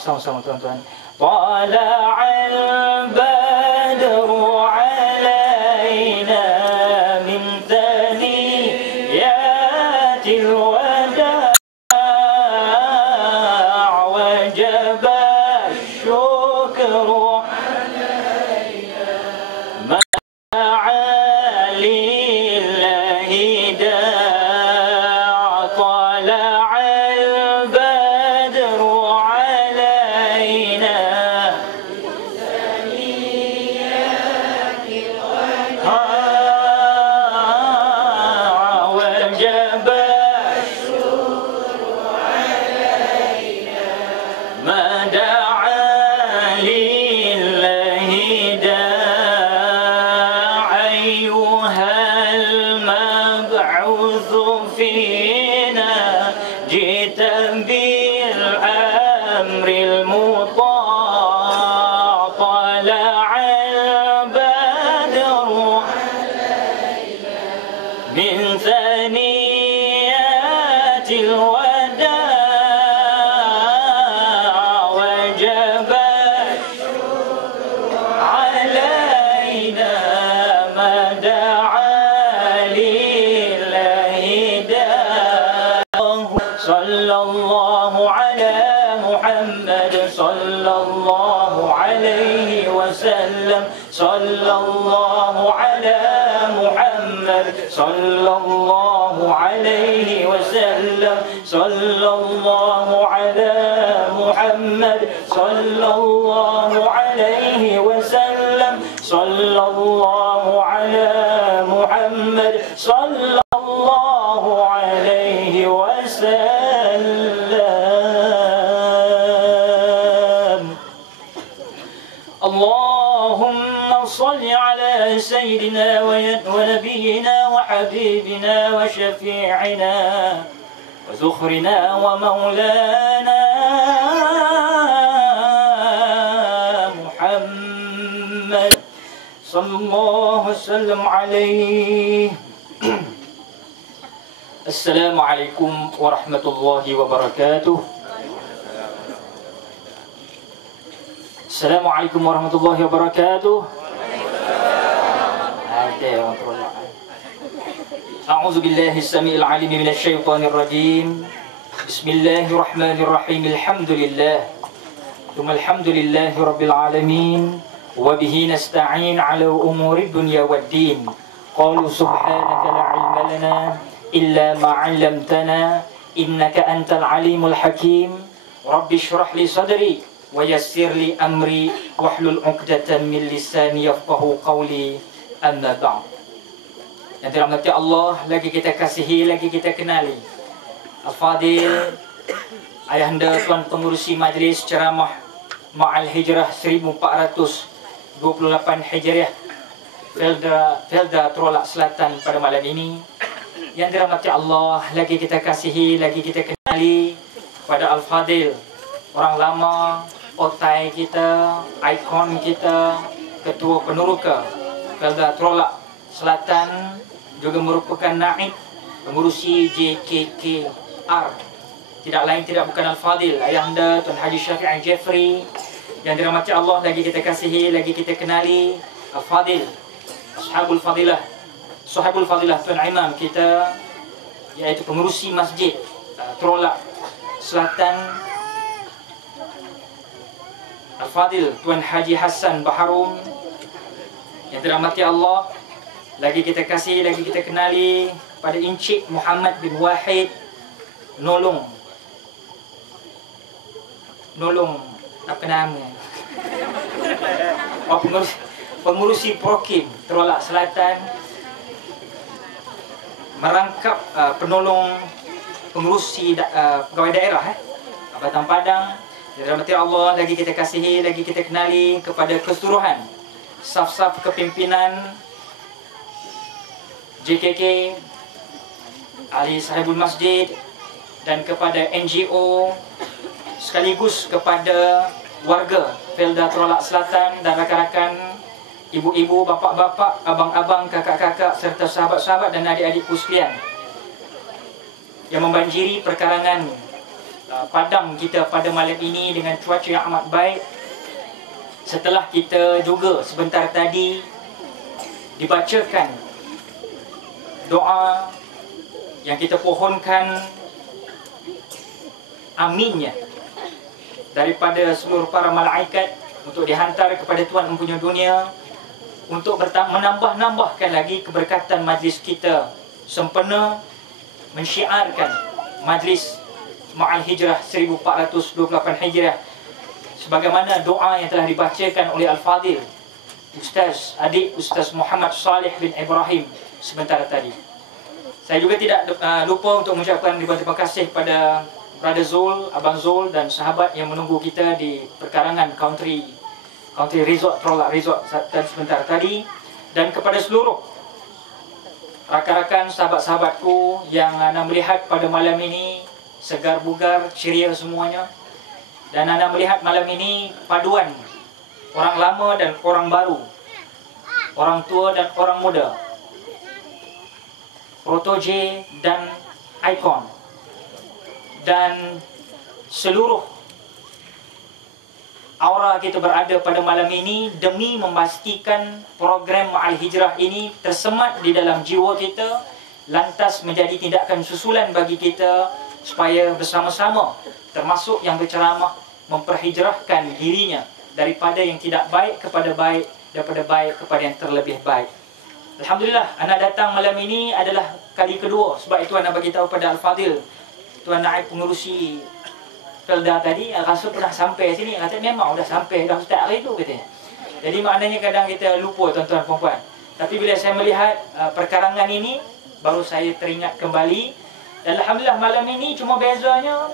Sama-sama tuan-tuan. Tala'al badru alaina min thaniyatil wada' wajaba syukru alaina ma'alillahi da' tala'al badru sallallahu ala Muhammad sallallahu alaihi wasallam sallallahu ala Muhammad sallallahu alaihi wasallam sallallahu ala Muhammad sallallahu alaihi wasallam. Allahumma salli ala sayyidina wa nabiyyina wa habibina wa syafi'ina wa zukhrina wa maulana Muhammad sallallahu wasallam alaihi. Assalamualaikum warahmatullahi wabarakatuh. Assalamualaikum warahmatullahi wabarakatuh. A'udzu billahi as-sami'il 'alim minasy syaithanir rajim. Bismillahirrahmanirrahim. Alhamdulillah. Thumma alhamdulillahi rabbil alamin. Wa bihi nasta'in ala umuri dunya waddin. Qalu subhanaka la ilma lana illa ma 'allamtana innaka antal alimul hakim. Rabbi shrah li sadri wa yassir li amri wahlul 'uqdatam min lisani yafqahu qawli. Amma ba'd. Yang dirahmati Allah, lagi kita kasihi, lagi kita kenali Al-Fadil Ayahanda Tuan Pengurusi Majlis Ceramah Ma'al Hijrah 1428 Hijriah Felda Trolak Selatan pada malam ini. Yang dirahmati Allah, lagi kita kasihi, lagi kita kenali pada Al-Fadil, orang lama, otai kita, ikon kita, Ketua Peneroka Felda Trolak Selatan, juga merupakan naib pengurusi JKKR, tidak lain tidak bukan Al-Fadil Ayahanda Tuan Haji Syafi'i Jeffrey. Yang dirahmati Allah, lagi kita kasihi, lagi kita kenali Al-Fadil Sahibul Fadilah Tuan Imam kita, iaitu pengurusi Masjid Trolak Selatan, Al-Fadil Tuan Haji Hassan Baharum. Yang dirahmati Allah, lagi kita kasih, lagi kita kenali pada Encik Muhammad bin Wahid Nolong apa nama? Oh, pengurusi Prokim Trolak Selatan, merangkap penolong pengurusi pegawai daerah Batang Padang. Dirahmati Allah, lagi kita kasihi, lagi kita kenali kepada keseluruhan saf-saf kepimpinan JKK, ahli sahibul masjid, dan kepada NGO, sekaligus kepada warga Felda Trolak Selatan dan rakan-rakan, ibu-ibu, bapa-bapa, abang-abang, kakak-kakak, serta sahabat-sahabat dan adik-adikku sekalian yang membanjiri perkarangan Padang kita pada malam ini dengan cuaca yang amat baik. Setelah kita juga sebentar tadi dibacakan doa yang kita pohonkan aminnya daripada seluruh para malaikat untuk dihantar kepada Tuan Empunya Dunia, untuk menambah-nambahkan lagi keberkatan majlis kita sempena mensyiarkan Majlis Ma'al Hijrah 1428 Hijriah, sebagaimana doa yang telah dibacakan oleh Al-Fadil Ustaz Muhammad Salih bin Ibrahim sebentar tadi. Saya juga tidak lupa untuk mengucapkan ribuan terima kasih pada Brother Zul, Abang Zul dan sahabat yang menunggu kita di perkarangan Country Resort, Trolak Resort dan sebentar tadi, dan kepada seluruh rakan-rakan sahabat-sahabatku yang anda melihat pada malam ini segar bugar, ceria semuanya. Dan anda melihat malam ini paduan orang lama dan orang baru, orang tua dan orang muda, protoje dan ikon, dan seluruh aura kita berada pada malam ini demi memastikan program Ma'al Hijrah ini tersemat di dalam jiwa kita, lantas menjadi tindakan susulan bagi kita supaya bersama-sama, termasuk yang berceramah, memperhijrahkan dirinya daripada yang tidak baik kepada baik, daripada baik kepada yang terlebih baik. Alhamdulillah, anak datang malam ini adalah kali kedua. Sebab itu anak bagi tahu pada Al-Fadil, Tuan Naib Pengurusi Felda tadi, rasa pernah sampai sini. Kata memang dah sampai dah Ustaz hari tu katanya. Jadi maknanya kadang kita lupa tuan-tuan puan-puan. Tapi bila saya melihat perkarangan ini, baru saya teringat kembali. Dan Alhamdulillah malam ini cuma bezanya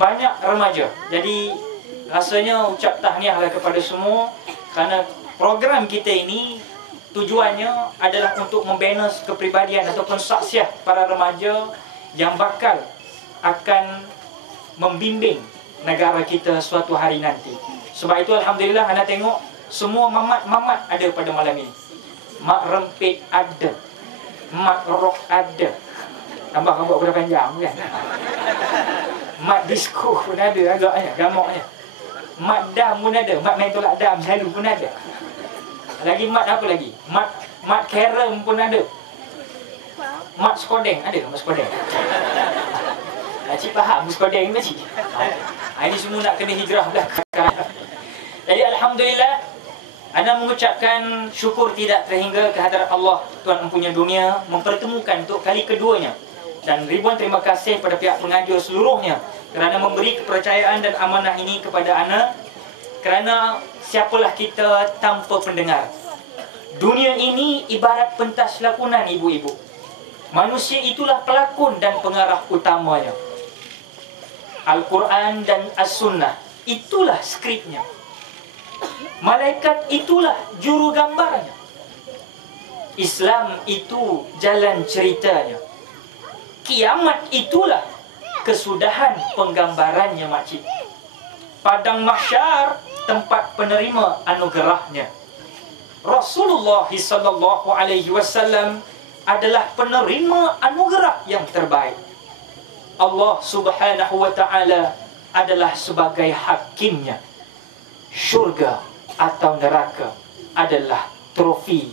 banyak remaja. Jadi rasanya ucap tahniahlah kepada semua, kerana program kita ini tujuannya adalah untuk membina kepribadian ataupun saksiah para remaja yang bakal akan membimbing negara kita suatu hari nanti. Sebab itu Alhamdulillah anda tengok semua mamat-mamat ada pada malam ini. Mak rempit ada, mak rock ada, tambah rambut kuda panjang kan. Mat disco pun ada agaknya, gamaknya. Mat dam pun ada, mat main tolak dam selalu pun ada. Lagi mat apa lagi? Mat carrom pun ada. Mat skodeng ada, mat skodeng. Makcik faham muskodeng ni makcik? Ini semua nak kena hijrah belakang. Jadi Alhamdulillah, ana mengucapkan syukur tidak terhingga kehadirat Allah Tuhan Empunya Dunia mempertemukan untuk kali keduanya. Dan ribuan terima kasih pada pihak pengajar seluruhnya kerana memberi kepercayaan dan amanah ini kepada ana. Kerana siapalah kita tanpa pendengar. Dunia ini ibarat pentas lakonan ibu-ibu. Manusia itulah pelakon dan pengarah utamanya. Al-Quran dan As-Sunnah itulah skripnya. Malaikat itulah juru gambarnya. Islam itu jalan ceritanya. Kiamat itulah kesudahan penggambarannya makcik. Padang mahsyar tempat penerima anugerahnya. Rasulullah sallallahu alaihi wasallam adalah penerima anugerah yang terbaik. Allah Subhanahu wa taala adalah sebagai hakimnya. Syurga atau neraka adalah trofi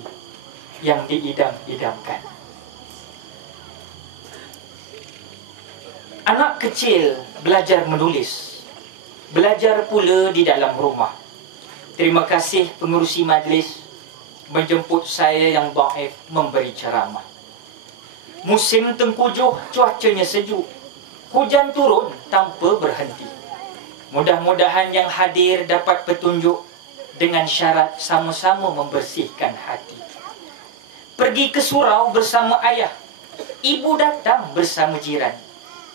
yang diidam-idamkan. Anak kecil belajar menulis, belajar pula di dalam rumah. Terima kasih pengurusi majlis menjemput saya yang dhaif memberi ceramah. Musim tengkujuh, cuacanya sejuk. Hujan turun tanpa berhenti. Mudah-mudahan yang hadir dapat petunjuk dengan syarat sama-sama membersihkan hati. Pergi ke surau bersama ayah. Ibu datang bersama jiran.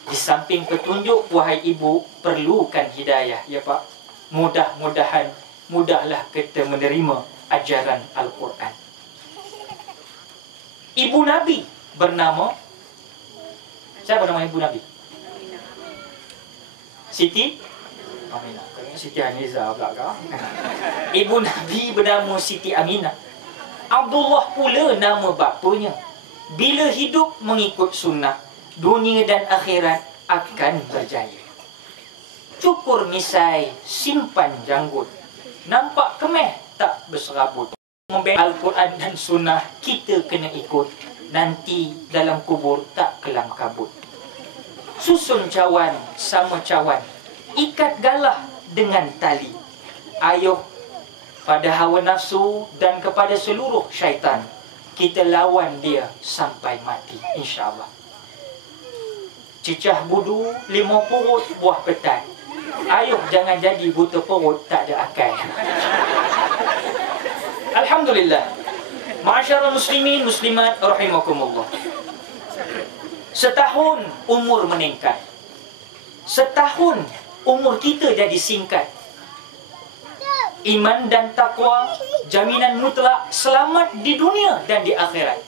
Di samping petunjuk, wahai ibu, perlukan hidayah, ya Pak. Mudahlah kita menerima ajaran Al-Quran. Ibu Nabi bernama, siapa nama ibu Nabi? Siti Aminah. Siti Haniza belakang. Ibu Nabi bernama Siti Aminah. Abdullah pula nama bapanya. Bila hidup mengikut sunnah, dunia dan akhirat akan berjaya. Cukur misai, simpan janggut. Nampak kemeh, tak berserabut. Membela Al-Quran dan sunnah, kita kena ikut. Nanti dalam kubur tak kelam kabut. Susun cawan sama cawan, ikat galah dengan tali. Ayuh pada hawa nafsu dan kepada seluruh syaitan, kita lawan dia sampai mati, insya-Allah. Cicah budu 5 perut buah petai. Ayuh jangan jadi buta perut tak ada akal. Alhamdulillah. Ma'asyiral muslimin muslimat rahimakumullah. Setahun umur meningkat. Setahun umur kita jadi singkat. Iman dan takwa, jaminan mutlak selamat di dunia dan di akhirat.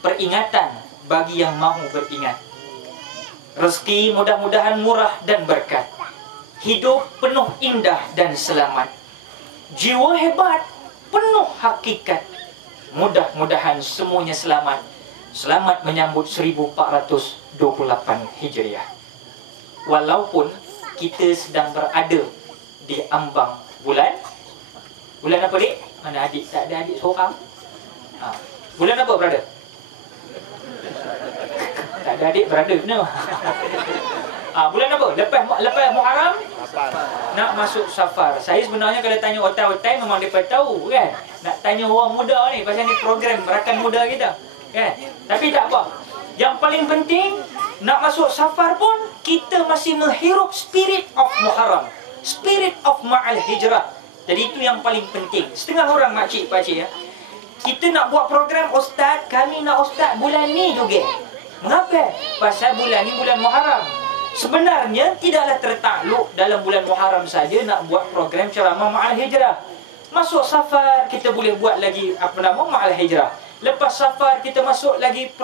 Peringatan bagi yang mahu beringat. Rezeki mudah-mudahan murah dan berkat. Hidup penuh indah dan selamat. Jiwa hebat, penuh hakikat. Mudah-mudahan semuanya selamat. Selamat menyambut 1428 Hijriah. Walaupun kita sedang berada di ambang bulan. Bulan apa, Dik? Mana adik? Tak ada adik seorang. Bulan apa, brother? Tak ada adik, brother. No. Bulan apa? Lepas Muharram? Nak masuk Safar. Saya sebenarnya kalau tanya otai-otai memang mereka tahu kan. Nak tanya orang muda ni pasal ni program rakan muda kita kan. Tapi tak apa. Yang paling penting nak masuk Safar pun kita masih menghirup spirit of Muharram, spirit of Ma'al Hijrah. Jadi itu yang paling penting. Setengah orang makcik pakcik ya. Kita nak buat program ustaz, kami nak ustaz bulan ni juga. Mengapa? Pasal bulan ni bulan Muharram. Sebenarnya tidaklah tertakluk dalam bulan Muharram saja nak buat program ceramah Ma'al Hijrah. Masuk Safar kita boleh buat lagi Ma'al Hijrah. Lepas Safar kita masuk lagi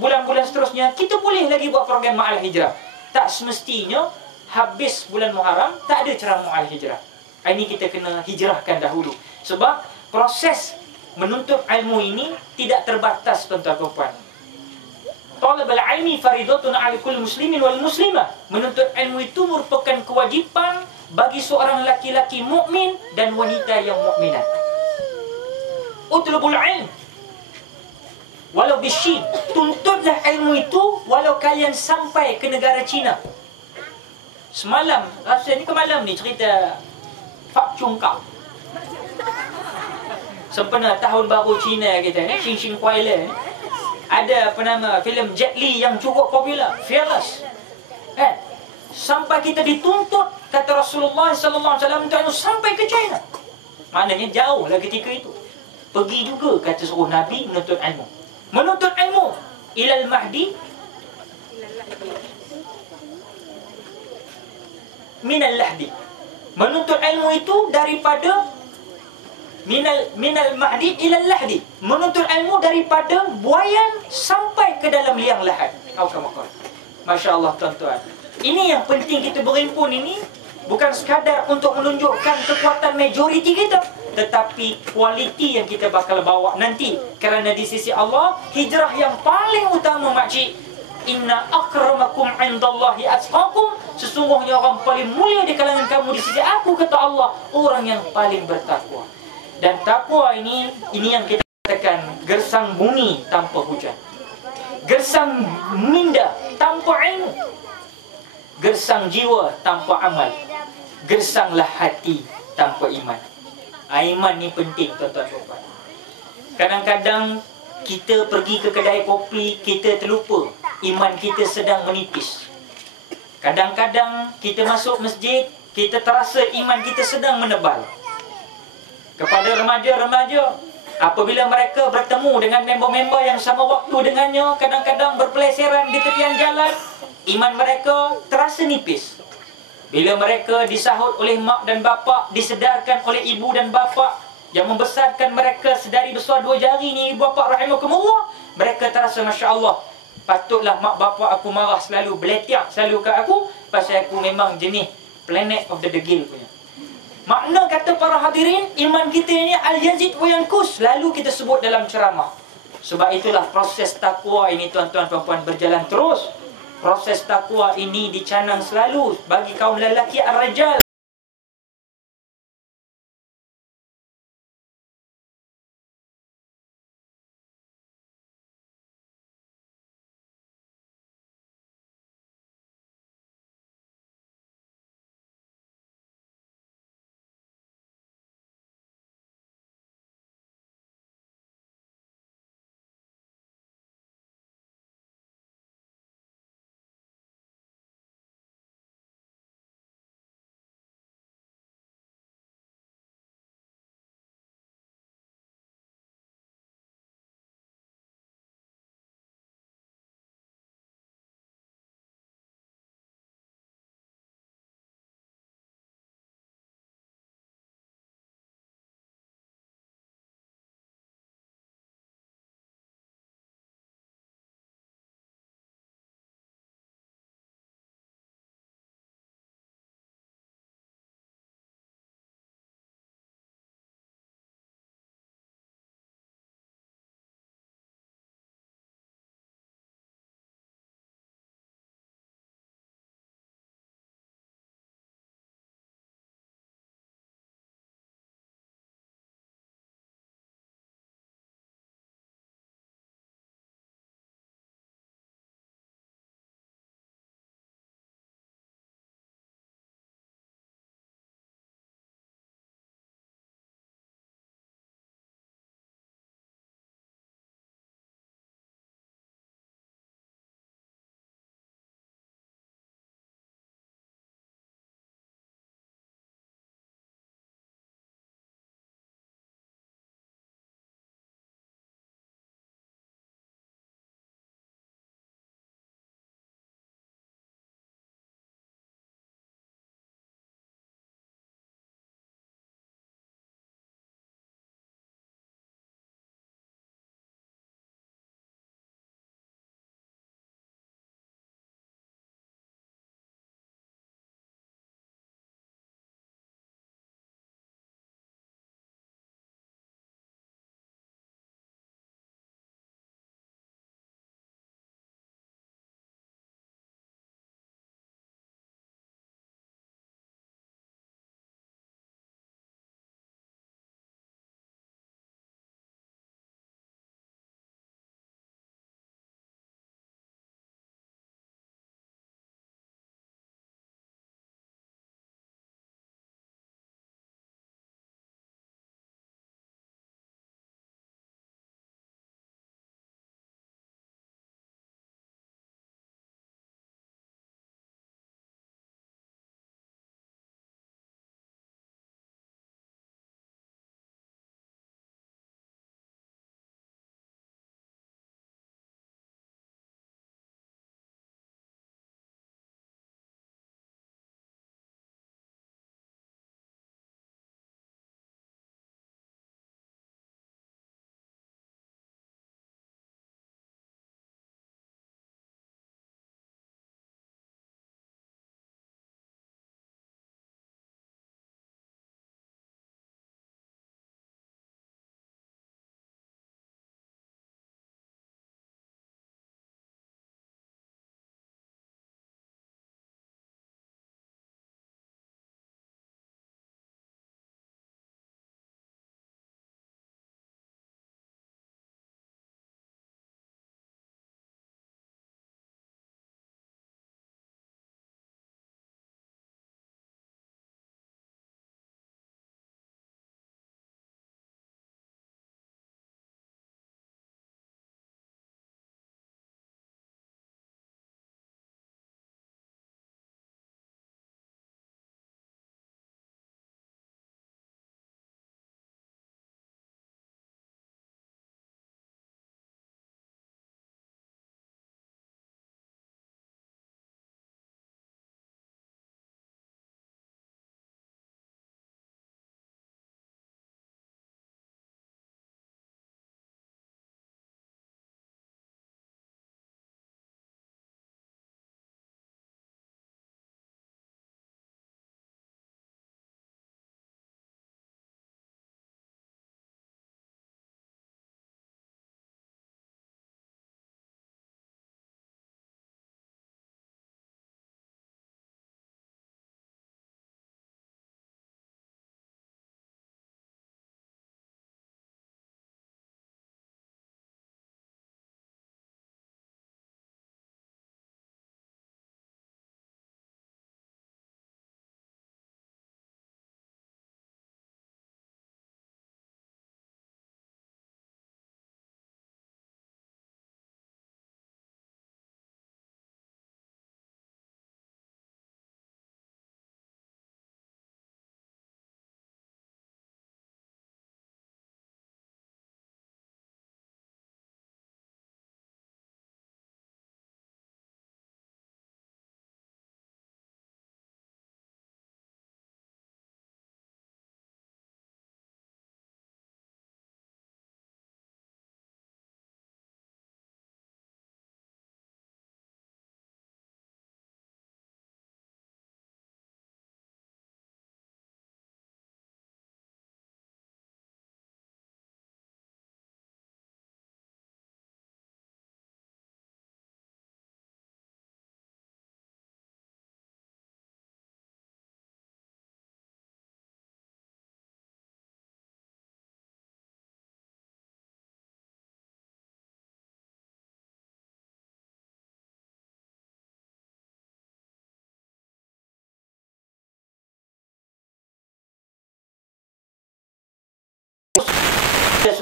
bulan-bulan seterusnya, kita boleh lagi buat program Ma'al Hijrah. Tak semestinya habis bulan Muharram tak ada ceramah Ma'al Hijrah. Ini kita kena hijrahkan dahulu. Sebab proses menuntut ilmu ini tidak terbatas tuan-tuan dan puan. Talabul ilmi faridatun 'ala kulli muslimin wal muslimah. Menuntut ilmu itu merupakan kewajipan bagi seorang laki-laki mukmin dan wanita yang mukminat. Utlubul ilm walau bisyin. Tuntutlah ilmu itu walau kalian sampai ke negara China. Semalam, rasa ni ke malam ni, cerita Pak Chung Kak. Sempena tahun baru Cina kita ni, Xing Xing Kuai Le ni. Ada apa nama, filem Jet Li yang cukup popular, Fearless. Kan? Sampai kita dituntut, kata Rasulullah SAW, untuk sampai ke China. Maknanya jauh lah ketika itu. Pergi juga, kata seorang Nabi, menuntut ilmu. Menuntut ilmu ilal mahdi minal lahdi. Menuntut ilmu itu daripada minal mahdi ilal lahdi. Menuntut ilmu daripada buayan sampai ke dalam liang lahat. Masya Allah tuan-tuan. Ini yang penting kita berhimpun ini. Bukan sekadar untuk menunjukkan kekuatan majoriti kita, tetapi kualiti yang kita bakal bawa nanti. Kerana di sisi Allah, hijrah yang paling utama makcik, inna akramakum indallahi atqakum, sesungguhnya orang paling mulia di kalangan kamu di sisi aku, kata Allah, orang yang paling bertakwa. Dan takwa ini yang kita katakan gersang bumi tanpa hujan, gersang minda tanpa ilmu, gersang jiwa tanpa amal, gersanglah hati tanpa iman. Iman ni penting tuan-tuan puan. Kadang-kadang kita pergi ke kedai kopi, kita terlupa iman kita sedang menipis. Kadang-kadang kita masuk masjid, kita terasa iman kita sedang menebal. Kepada remaja-remaja, apabila mereka bertemu dengan member-member yang sama waktu dengannya, kadang-kadang berpeleseran di tepian jalan, iman mereka terasa nipis. Bila mereka disahut oleh mak dan bapa, disedarkan oleh ibu dan bapa yang membesarkan mereka sedari besar 2 jari ni, ibu bapa rahimakumullah, mereka terasa Masya Allah, patutlah mak bapa aku marah selalu, beletiak selalu kat aku, pasal aku memang jenis planet of the degil punya. Makna kata para hadirin, iman kita ini al-yazid wa yankus, lalu kita sebut dalam ceramah. Sebab itulah proses takwa ini tuan-tuan puan-puan berjalan terus. Proses takwa ini dicanang selalu bagi kaum lelaki ar-rajal.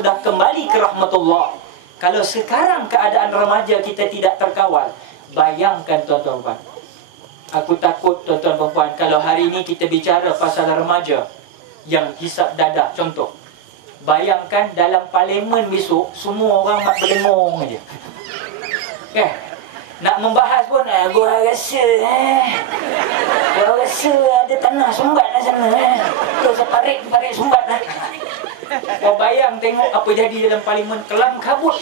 sudah kembali ke rahmatullah. Kalau sekarang keadaan remaja kita tidak terkawal, bayangkan tuan-tuan. Aku takut tuan-tuan dan puan, kalau hari ini kita bicara pasal remaja yang hisap dadah contoh. Bayangkan dalam parlimen besok semua orang mak berdengung aja. Nak membahas pun gua rasa ada tanah sumbat lah sana tu saya parit sumbat lah. Kau bayang tengok apa jadi dalam parlimen, kelam kabut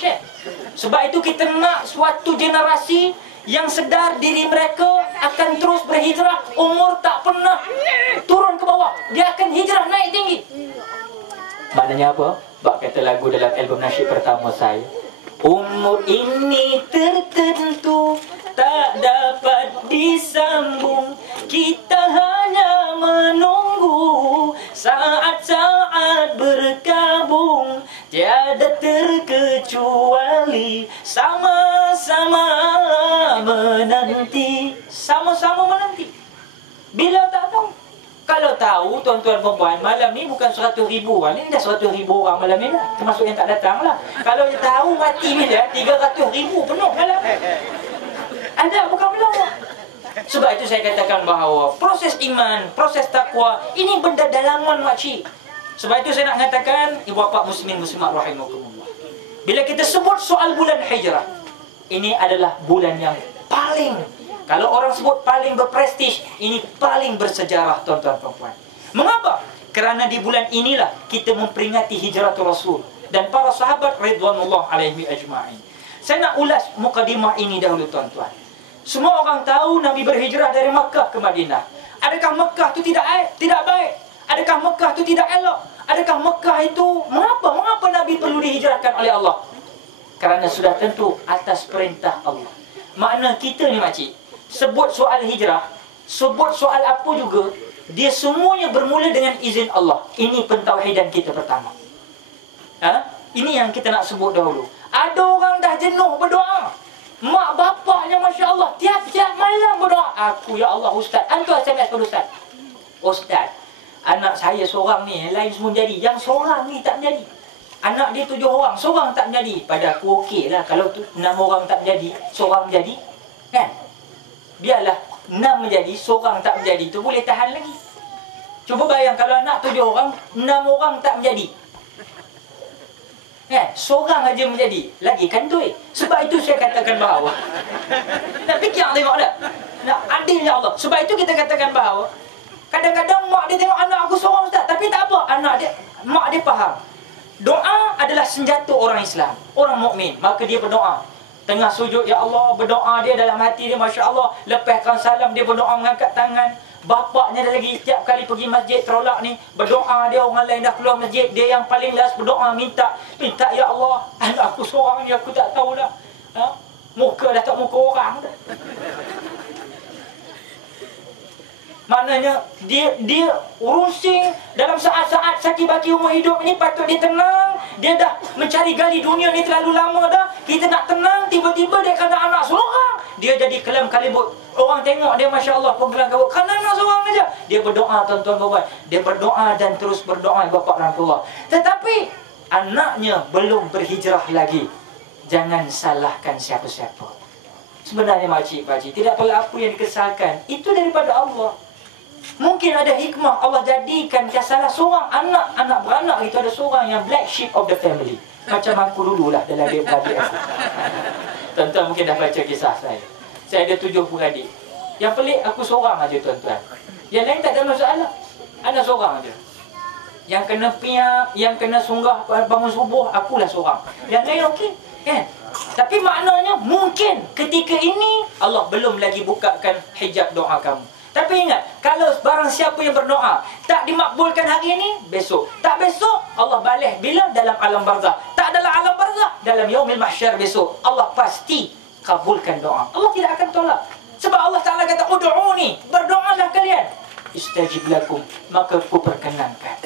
Sebab itu kita nak suatu generasi yang sedar diri mereka akan terus berhijrah, umur tak pernah turun ke bawah, dia akan hijrah naik tinggi. Maknanya apa? Bak kata lagu dalam album nasyid pertama saya, umur ini tertentu tak dapat disambung, kita hanya menunggu saat-saat berkabung, tiada terkecuali sama-sama menanti. Sama-sama menanti. Bila tak tahu. Kalau tahu tuan-tuan dan puan, malam ni bukan 100,000 orang. Ini dah 100,000 orang malam ni lah. Termasuk yang tak datang lah. Kalau dia tahu mati bila 300,000 penuh malam. Ada bukan belum. Sebab itu saya katakan bahawa proses iman, proses takwa, ini benda dalaman makcik. Sebab itu saya nak katakan, ibu bapa muslimin muslimat rahimakumullah, bila kita sebut soal bulan hijrah, ini adalah bulan yang paling, kalau orang sebut paling berprestij, ini paling bersejarah tuan-tuan dan puan. Mengapa? Kerana di bulan inilah kita memperingati hijratul Rasul dan para sahabat ridwanullah alaihi ajma'in. Saya nak ulas mukadimah ini dahulu tuan-tuan. Semua orang tahu Nabi berhijrah dari Makkah ke Madinah. Adakah Makkah itu tidak baik? Adakah Makkah itu tidak elok? Adakah Makkah itu mengapa Nabi perlu dihijrahkan oleh Allah? Kerana sudah tentu atas perintah Allah. Makna kita ni makcik, sebut soal hijrah, sebut soal apa juga, dia semuanya bermula dengan izin Allah. Ini pentauhidan kita pertama. Ini yang kita nak sebut dahulu. Ada orang dah jenuh berdoa. Mak bapaknya Masya Allah tiap-tiap malam berdoa. Aku ya Allah Ustaz, antu SMS pada Ustaz, Ustaz, anak saya seorang ni, lain semua jadi, yang seorang ni tak menjadi. Anak dia 7 orang, seorang tak menjadi. Pada aku okey lah kalau 6 orang tak menjadi, seorang menjadi, kan? Biarlah 6 menjadi, seorang tak menjadi, tu boleh tahan lagi. Cuba bayang kalau anak 7 orang, 6 orang tak menjadi, seorang aja menjadi, lagi kantoi. Sebab itu saya katakan bahawa nak fikir tengok tak, nak adilnya Allah. Sebab itu kita katakan bahawa kadang-kadang mak dia tengok anak aku seorang Ustaz, tapi tak apa, mak dia faham doa adalah senjata orang Islam, orang mukmin. Maka dia berdoa tengah sujud, ya Allah, berdoa dia dalam hati dia, Masya Allah. Lepaskan salam, dia berdoa mengangkat tangan. Bapaknya dah lagi tiap kali pergi masjid terolak ni, berdoa dia, orang lain dah keluar masjid, dia yang paling last berdoa, minta, ya Allah, anak aku seorang ni, aku tak tahulah, muka dah tak muka orang dah. Maknanya dia urusing dalam saat-saat sakit baki umur hidup ini, patut dia tenang. Dia dah mencari gali dunia ni terlalu lama dah. Kita nak tenang, tiba-tiba dia kena anak seorang, dia jadi kelam kalibut. Orang tengok dia Masya Allah penggelam kabut, kerana anak seorang aja. Dia berdoa tuan-tuan bapak, dia berdoa dan terus berdoa bapak dan Allah. Tetapi anaknya belum berhijrah lagi. Jangan salahkan siapa-siapa. Sebenarnya makcik-pakcik, tidak perlu apa yang dikesalkan, itu daripada Allah. Mungkin ada hikmah Allah jadikan salah seorang anak beranak itu ada seorang yang black sheep of the family. Macam aku dululah dalam adik-beradik aku. Tuan-tuan mungkin dah baca kisah saya. Saya ada 7 beradik. Yang pelik aku seorang aja tuan-tuan. Yang lain tak ada masalah. Anak seorang aja. Yang kena piap, yang kena sunggah bangun subuh, akulah seorang. Yang lain okey, kan? Tapi maknanya mungkin ketika ini Allah belum lagi bukakan hijab doa kamu. Tapi ingat, kalau barang siapa yang berdoa tak dimakbulkan hari ini, besok. Tak besok, Allah balas bila? Dalam alam barzah. Tak dalam alam barzah, dalam yaumil mahsyar besok. Allah pasti kabulkan doa. Allah tidak akan tolak. Sebab Allah Ta'ala kata, ud'uni, berdoalah kalian, istajib lakum, maka ku perkenankan.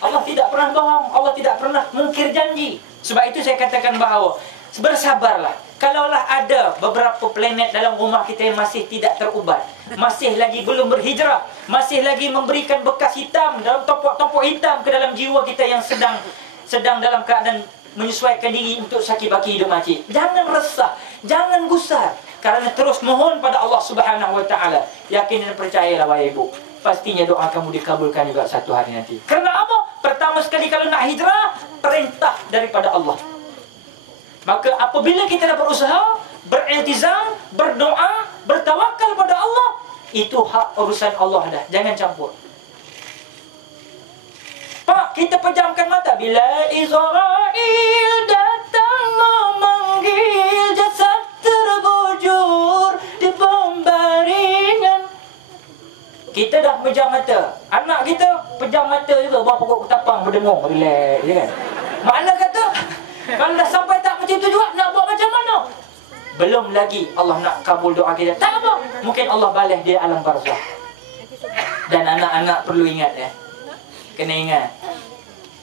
Allah tidak pernah bohong, Allah tidak pernah mungkir janji. Sebab itu saya katakan bahawa bersabarlah. Kalaulah ada beberapa planet dalam rumah kita yang masih tidak terubat, masih lagi belum berhijrah, masih lagi memberikan bekas hitam dalam tompok-tompok hitam ke dalam jiwa kita yang sedang sedang dalam keadaan menyesuaikan diri untuk sakit baki hidup makcik. Jangan resah, jangan gusar, kerana terus mohon pada Allah Subhanahu Wa Taala. Yakin dan percayalah wahai ibu, pastinya doa kamu dikabulkan juga satu hari nanti. Kerana apa? Pertama sekali kalau nak hijrah, perintah daripada Allah. Maka apabila kita dah berusaha, beriltizam, berdoa, bertawakal pada Allah, itu hak urusan Allah dah. Jangan campur. Pak, kita pejamkan mata bila Israel datang memanggil, jasad terbujur di pembaringan. Kita dah pejam mata, anak kita pejam mata juga, bawa pokok ketapang berdengung, relax, ya kan? Makna kata, kalau dah sampai tak macam tu juga, nak buat macam mana? Belum lagi Allah nak kabul doa kita. Tak apa, mungkin Allah balas dia alam barzah. Dan anak-anak perlu ingat kena ingat,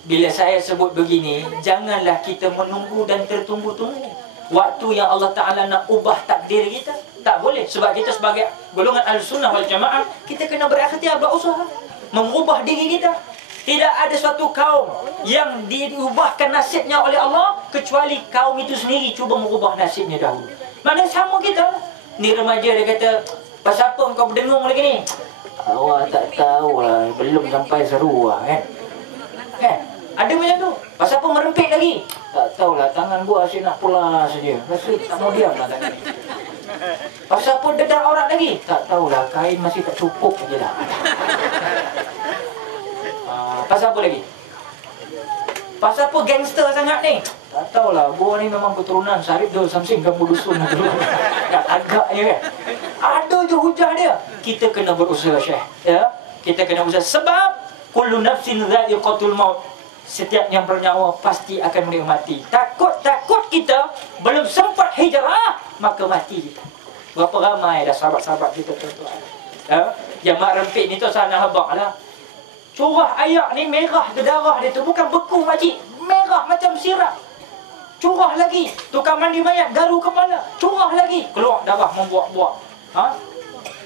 bila saya sebut begini, janganlah kita menunggu dan tertunggu-tunggu waktu yang Allah Ta'ala nak ubah takdir kita. Tak boleh. Sebab kita sebagai golongan Ahlussunnah wal Jamaah, kita kena berikhtiar, berusaha mengubah diri kita. Tidak ada suatu kaum yang diubahkan nasibnya oleh Allah kecuali kaum itu sendiri cuba mengubah nasibnya dahulu. Mana sama kita. Ni remaja dia kata, pasal apa kau berdengung lagi ni? Awak tak tahu lah, belum sampai seru lah kan. Ada macam tu. Pasal apa merempit lagi? Tak tahulah, tangan gua asyik nak pulas saja. Rasa tak mau diam lah tangan ni. Pasal apa dedak aurat lagi? Tak tahulah, kain masih tak cukup je lah. Pasal apa lagi? Pasal apa gangster sangat ni? Tak tahulah, gua ni memang keturunan Syarif Dul Samsing kampung dusun dulu. Agaknya kan. Ada je hujah dia. Kita kena berusaha, Syekh. Ya, kita kena berusaha sebab kullu nafsin dha'iqatul maut. Setiap yang bernyawa pasti akan menikmati. Takut kita belum sempat hijrah, maka mati kita. Berapa ramai dah sahabat-sahabat kita tuan-tuan. Yang mak rempit ni tu sana habaq lah. Curah ayak ni merah ke darah dia tu, bukan beku makcik. Merah macam sirap. Curah lagi. Tukang mandi mayat garu kepala. Curah lagi. Keluar darah membuak-buak.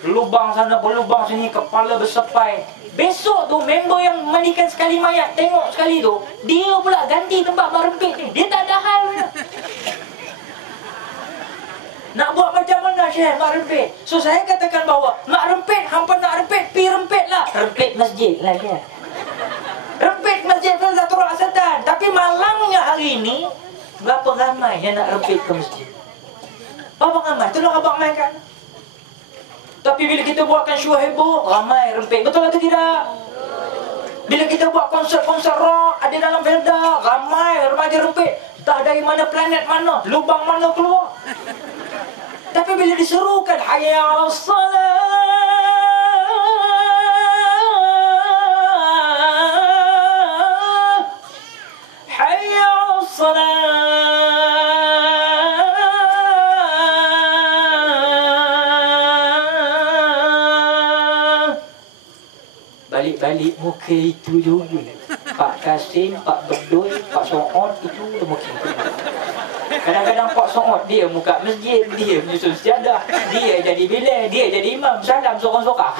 Lubang sana, berlubang sini, kepala bersepai. Besok tu member yang mandikan sekali mayat, tengok sekali tu, dia pula ganti tempat mak rempit ni. Dia tak ada hal punya. Nak buat macam mana Syekh mak rempit? So saya katakan bahawa mak rempit, hampa nak rempit, pi rempit lah. Rempit masjid lah dia. Rempit masjid Zatul Asatan. Tapi malangnya hari ini, berapa ramai yang nak rempit ke masjid? Berapa ramai? Tolong abang mainkan. Tapi bila kita buatkan show heboh, ramai rempit. Betul atau tidak? Bila kita buat konser-konser rock, ada dalam Felda, ramai remaja rempit. Tak dari mana planet mana, lubang mana keluar. Tapi bila diserukan hayya 'alas salat, hayya 'alas salat, balik-balik muka itu juga. Pak Kasim, Pak Bedul, Pak So'od, itu muka itu. Kadang-kadang Pak So'od, dia muka masjid, dia menyusun sejadah, dia jadi bilal, dia jadi imam, salam sorang-sorang.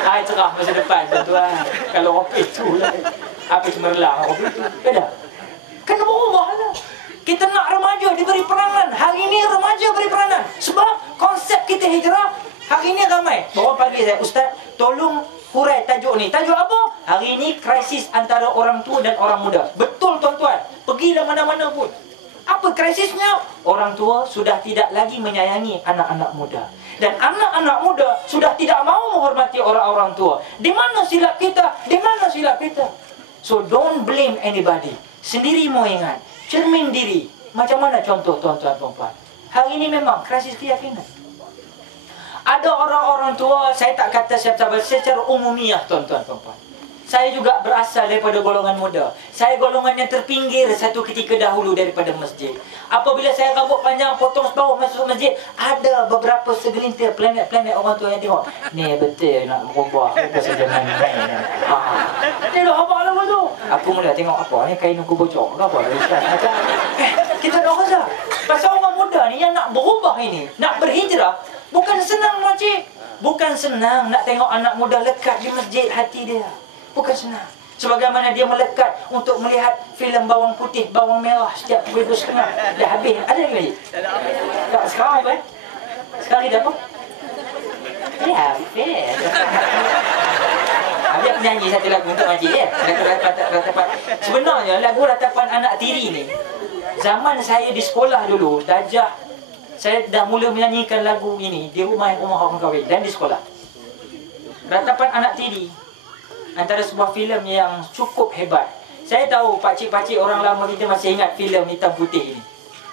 Hai cerah masa depan tuan-tuan. Kalau okey tu lah. Apa cemerlang okey tu. Beda. Kena berubah lah. Kita nak remaja diberi peranan. Hari ini remaja beri peranan. Sebab konsep kita hijrah, hari ini ramai. Baru pagi saya, Ustaz, tolong hurai tajuk ni. Tajuk apa? Hari ini krisis antara orang tua dan orang muda. Betul tuan-tuan. Pergilah mana-mana pun. Apa krisisnya? Orang tua sudah tidak lagi menyayangi anak-anak muda. Dan anak-anak muda sudah tidak mau menghormati orang-orang tua. Di mana silap kita? Di mana silap kita? So don't blame anybody. Sendiri mau ingat. Cermin diri. Macam mana contoh tuan-tuan perempuan? Hari ini memang krisis keyakinan. Ada orang-orang tua, saya tak kata siapa-siapa, secara umumiah tuan-tuan perempuan. Saya juga berasal daripada golongan muda. Saya golongan yang terpinggir satu ketika dahulu daripada masjid. Apabila saya rambut panjang, potong separuh masuk masjid, ada beberapa segelintir planet-planet orang tua yang tengok. Ni betul nak berubah. Bukan saja main-main. Dia dah apa lama tu? Aku mula tengok apa ni, kain aku bocor ke apa? Kita dah rasa. Pasal orang muda ni yang nak berubah ini, nak berhijrah, bukan senang makcik. Bukan senang nak tengok anak muda lekat di masjid hati dia. Bukan senang. Sebagaimana dia melekat untuk melihat filem bawang putih, bawang merah setiap pukul 2:30. Dah habis. Ada lagi? Tak, sekarang apa? Sekarang kita apa? Dia habis. Habis aku nyanyi satu lagu untuk makcik ya. Ratapan. Sebenarnya lagu Ratapan Anak Tiri ni, zaman saya di sekolah dulu, darjah saya dah mula menyanyikan lagu ini di rumah orang kahwin dan di sekolah. Ratapan Anak Tiri antara sebuah filem yang cukup hebat. Saya tahu pakcik-pakcik orang lama kita masih ingat filem hitam putih ini.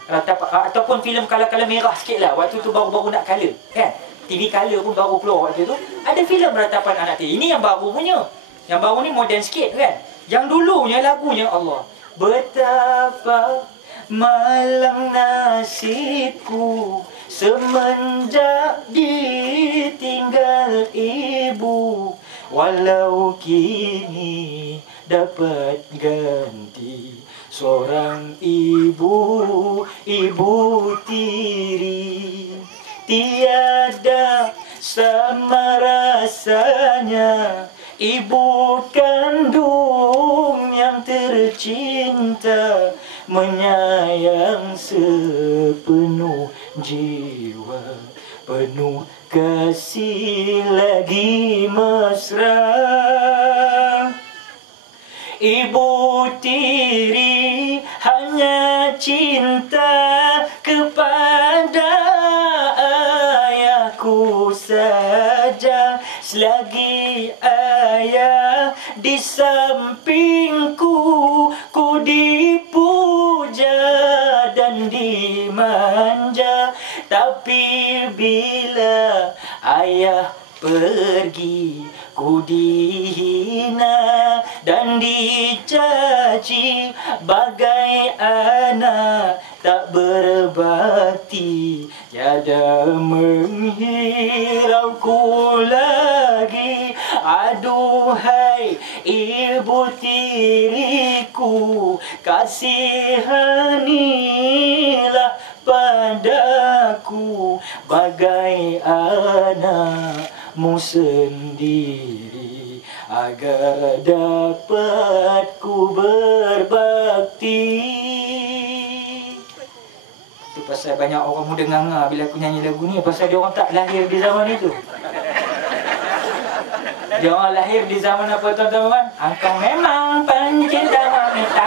Ataupun filem kala-kala merah sikit lah. Waktu tu baru-baru nak colour kan. TV colour pun baru keluar waktu tu. Ada filem Ratapan Anak Tiri. Ini yang baru punya. Yang baru ni modern sikit kan. Yang dulunya lagunya Allah. Betapa malang nasibku semenjak ditinggal ibu, walau kini dapat ganti seorang ibu, ibu tiri. Tiada sama rasanya ibu kandung yang tercinta, menyayang sepenuh jiwa, penuh kasih lagi mesra. Ibu tiri hanya cinta kepada ayahku saja, selagi ayah di sampingku, ku dipuja dan dimanja. Tapi bila ayah pergi, ku dihina dan dicaci, bagai anak tak berbakti, tiada menghirauku lagi. Aduhai ibu tiriku, kasihanilah padaku, bagai anakmu sendiri, agar dapat ku berbakti. Itu pasal banyak orang muda nganga bila aku nyanyi lagu ni, pasal dia orang tak lahir di zaman itu. Dia orang lahir di zaman apa tuan-tuan? Engkau memang pencinta wanita.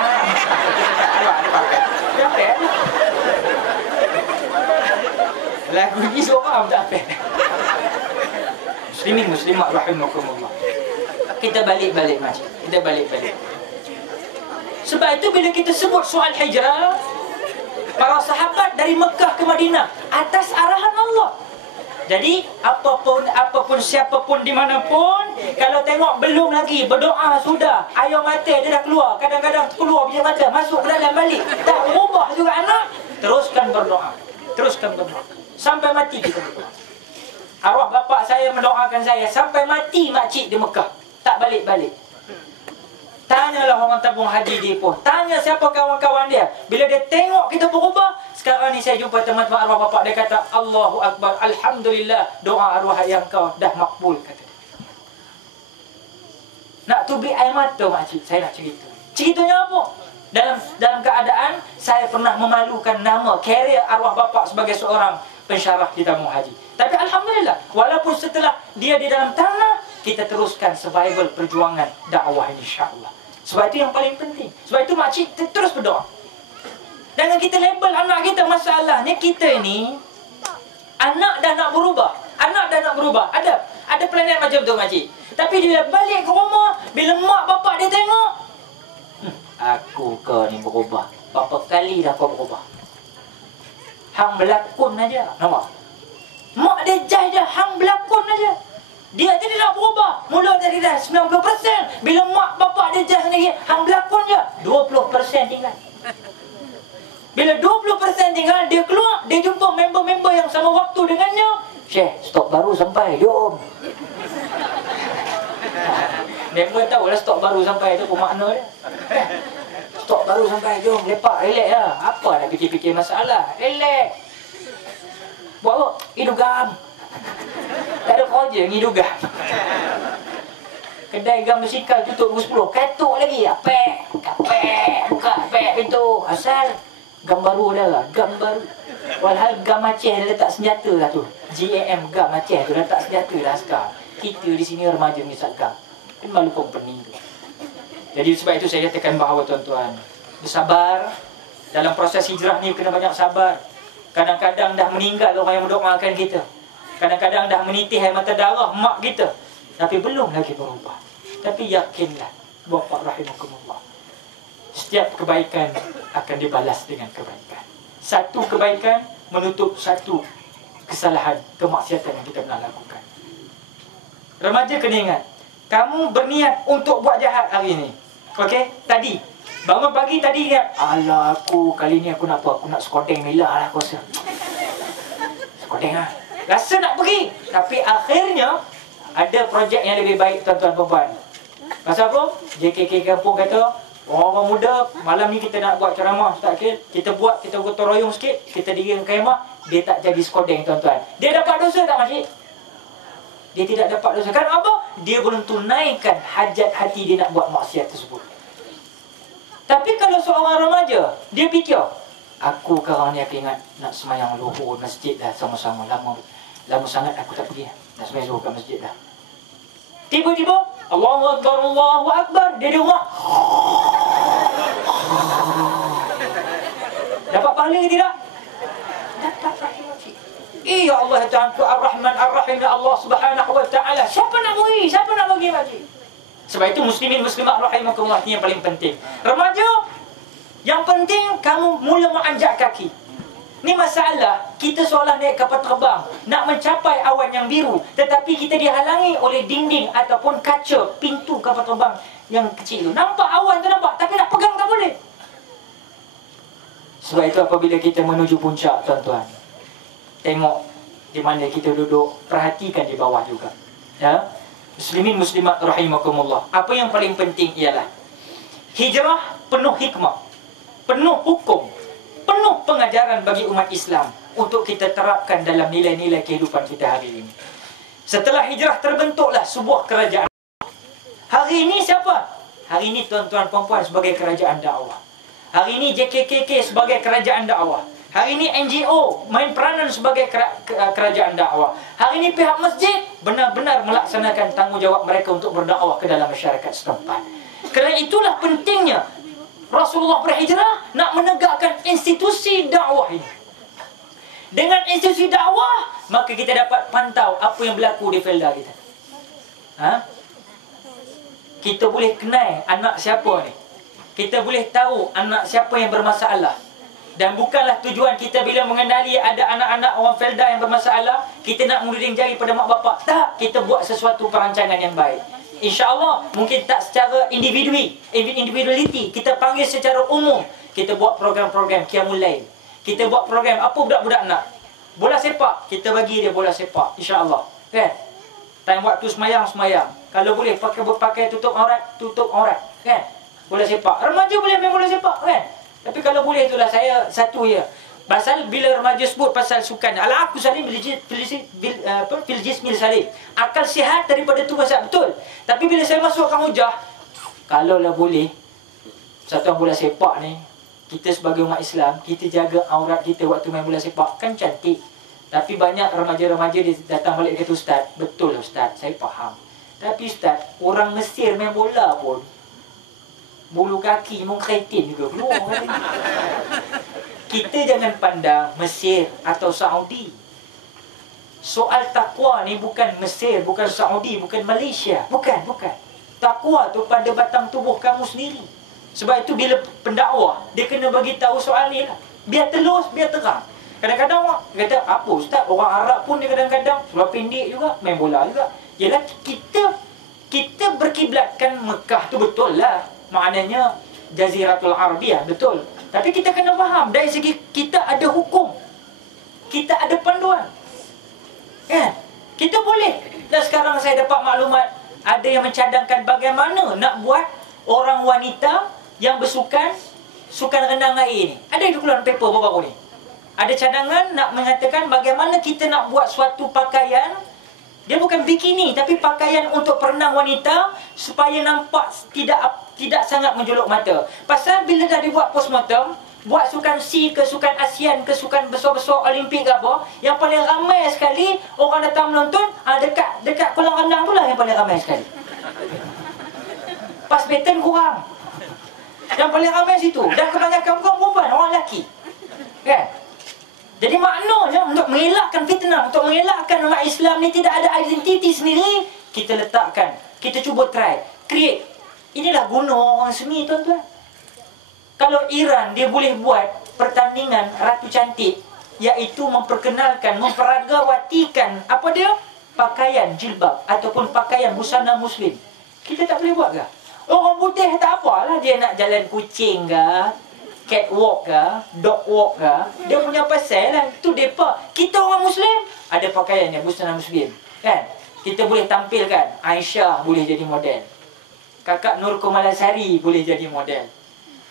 Lagu ni seorang tak apa. Muslimin muslimat rahimakumullah. Kita balik-balik macam. Kita balik-balik. Sebab itu bila kita sebut soal hijrah, para sahabat dari Mekah ke Madinah atas arahan Allah. Jadi apapun siapapun di mana pun, kalau tengok belum lagi berdoa sudah, air mata dia dah keluar, kadang-kadang keluar biji mata masuk ke dalam balik, tak berubah juga anak, teruskan berdoa. Teruskan berdoa sampai mati kita berdoa. Arwah bapa saya mendoakan saya sampai mati makcik di Mekah, tak balik-balik. Tanyalah orang tabung haji di Ipoh, tanya siapa kawan-kawan dia. Bila dia tengok kita berubah, sekarang ni saya jumpa teman-teman arwah bapa, dia kata Allahu Akbar, Alhamdulillah, doa arwah ayah kau dah makbul, kata dia. Nak tubik air mata makcik, saya nak cerita. Ceritanya apa? Dalam keadaan saya pernah memalukan nama, karier arwah bapa sebagai seorang pensyarah di tabung haji. Tapi Alhamdulillah, walaupun setelah dia di dalam tanah, kita teruskan survival perjuangan dakwah insya-Allah. Sebab itu yang paling penting. Sebab itu makcik terus berdoa. Jangan kita label anak kita. Masalahnya kita ni, anak dah nak berubah. Anak dah nak berubah. Ada planet macam tu makcik. Tapi dia balik ke rumah, bila mak bapak dia tengok, aku kau ni berubah. Berapa kali dah kau berubah. Hang berlakon aja. Nampak? Mak dia jai je, hang berlakon aja. Dia jadi nak berubah. Mula dari dah 90%. Bila mak bapak dia jah sendiri, hang berlakon je, 20% tinggal. Bila 20% tinggal, dia keluar, dia jumpa member-member yang sama waktu dengannya. Syekh, stok baru sampai, jom. Member tahulah stok baru sampai tu apa makna dia. Stok baru sampai, jom, lepak, relax lah. Apa nak fikir-fikir masalah? Relax. Buat apa? Hidup gam. Tak ada kerja, ngidugam. Kedai gam basikal tutup pukul 10. Katuk lagi. Apek, buka pintu. Asal gam baru dah lah. Gam baru. Walhal gam Aceh dia letak senjata lah tu. GAM gam Aceh tu letak senjata dah askar. Kita di sini remaja mengisap gam. Ini malu company tu. Jadi sebab itu saya katakan bahawa tuan-tuan, bersabar. Dalam proses hijrah ni kena banyak sabar. Kadang-kadang dah meninggal orang yang mendoakan kita. Kadang-kadang dah menitih air mata darah mak kita. Tapi belum lagi berubah. Tapi yakinlah, Bapak rahimakumullah, setiap kebaikan akan dibalas dengan kebaikan. Satu kebaikan menutup satu kesalahan, kemaksiatan yang kita pernah lakukan. Remaja kena ingat, kamu berniat untuk buat jahat hari ini. Okey? Tadi bangun pagi tadi ingat, alah aku kali ni aku nak apa? Aku nak skodeng Mila lah aku rasa. Skodeng lah. Rasa nak pergi. Tapi akhirnya ada projek yang lebih baik tuan-tuan perempuan. Pasal apa? JKK Kampung kata, orang muda malam ni kita nak buat ceramah Ustaz Akil. Kita buat, kita gotong royong sikit, kita dirikan kemah. Dia tak jadi skodeng tuan-tuan. Dia dapat dosa tak masjid? Dia tidak dapat dosa. Kan apa? Dia belum tunaikan hajat hati dia nak buat maksiat tersebut. Tapi kalau seorang remaja, dia fikir, aku sekarang ni aku ingat nak semayang luhur masjid dah sama-sama. Lama sangat aku tak pergi nak semayang luhur kat masjid dah. Tiba-tiba Allahu Akbar, Allahu Akbar. Dia di rumah. Dapat pahala ke tidak? Dapat pahala. Ya Allah Tuhan Ar-Rahman Ar-Rahim, ya Allah Subhanahu wa ta'ala. Siapa nak beri? Siapa nak bagi masjid? Sebab itu muslimin muslimat rahimakumullah, ini yang paling penting. Remaja, yang penting kamu mula menanjak kaki. Ni masalah, kita seolah naik kapal terbang nak mencapai awan yang biru, tetapi kita dihalangi oleh dinding ataupun kaca pintu kapal terbang yang kecil tu. Nampak awan tu nampak, tapi nak pegang tak boleh. Sebab itu apabila kita menuju puncak tuan-tuan, tengok di mana kita duduk, perhatikan di bawah juga. Ya, muslimin muslimat rahimakumullah. Apa yang paling penting ialah hijrah penuh hikmah, penuh hukum, penuh pengajaran bagi umat Islam untuk kita terapkan dalam nilai-nilai kehidupan kita hari ini. Setelah hijrah terbentuklah sebuah kerajaan. Hari ini siapa? Hari ini tuan-tuan perempuan sebagai kerajaan dakwah. Hari ini JKKK sebagai kerajaan dakwah. Hari ini NGO main peranan sebagai kerajaan dakwah. Hari ini pihak masjid benar-benar melaksanakan tanggungjawab mereka untuk berdakwah ke dalam masyarakat setempat. Kerana itulah pentingnya Rasulullah berhijrah nak menegakkan institusi dakwah ini. Dengan institusi dakwah, maka kita dapat pantau apa yang berlaku di felda kita. Kita boleh kenal anak siapa ni. Kita boleh tahu anak siapa yang bermasalah. Dan bukanlah tujuan kita bila mengenali ada anak-anak orang felda yang bermasalah, kita nak menuding jari pada mak bapak. Tak, kita buat sesuatu perancangan yang baik. InsyaAllah, mungkin tak secara individuality, kita panggil secara umum. Kita buat program-program Qiyamul Lail. Kita buat program apa budak-budak nak. Bola sepak, kita bagi dia bola sepak, insyaAllah. Kan? Time waktu semayang. Kalau boleh pakai tutup aurat, kan? Bola sepak. Remaja boleh main bola sepak, kan? Tapi kalau boleh itulah saya satu ya. Pasal bila remaja sebut pasal sukan, ala aku salim fil jismil salim. Akal sihat daripada tu pasal betul. Tapi bila saya masukkan hujah, kalaulah boleh satu bola sepak ni, kita sebagai umat Islam, kita jaga aurat kita waktu main bola sepak, kan cantik. Tapi banyak remaja-remaja dia datang balik kata, Ustaz, betul Ustaz, saya faham. Tapi Ustaz, orang Mesir main bola pun bulu kaki mengkretin juga keluar. Kita jangan pandang Mesir atau Saudi. Soal takwa ni bukan Mesir, bukan Saudi, bukan Malaysia. Bukan. Takwa tu pada batang tubuh kamu sendiri. Sebab itu bila pendakwah, dia kena bagi tahu soal ni lah. Biar telus, biar terang. Kadang-kadang orang kata, apa Ustaz, orang Arab pun dia kadang-kadang seluar pendek juga, main bola juga. Yalah, kita berkiblatkan Mekah tu betul lah. Maknanya Jaziratul Arabiyah, betul. Tapi kita kena faham, dari segi kita ada hukum, kita ada panduan, kan? Kita boleh. Dan sekarang saya dapat maklumat, ada yang mencadangkan bagaimana nak buat orang wanita yang bersukan, sukan renang air ni. Ada di keluar paper baru-baru ni. Ada cadangan nak mengatakan bagaimana kita nak buat suatu pakaian Dia bukan bikini, tapi pakaian untuk perenang wanita supaya nampak tidak sangat menjolok mata. Pasal bila dah dibuat postmortem, buat sukan SEA ke sukan ASEAN ke sukan besar-besar Olimpik ke apa, yang paling ramai sekali orang datang menonton dekat kolam renang tu lah yang paling ramai sekali. Pas pattern kurang. Yang paling ramai situ. Dan kebanyakan bukan perempuan, orang lelaki. Kan? Jadi maknanya untuk mengelakkan fitnah, untuk mengelakkan umat Islam ni tidak ada identiti sendiri, kita letakkan, kita cuba try, create. Inilah guna orang seni, tuan-tuan. Kalau Iran, dia boleh buat pertandingan Ratu Cantik, iaitu memperkenalkan, memperagawatikan apa dia? Pakaian jilbab ataupun pakaian busana Muslim. Kita tak boleh buat ke? Orang putih tak apalah, dia nak jalan kucing ke, catwalk ke, dog walk ke, dia punya pasal lah. Itu mereka. Kita orang Muslim ada pakaian yang busana Muslim, kan? Kita boleh tampilkan. Aisyah boleh jadi model, Kakak Nur Komalasari boleh jadi model,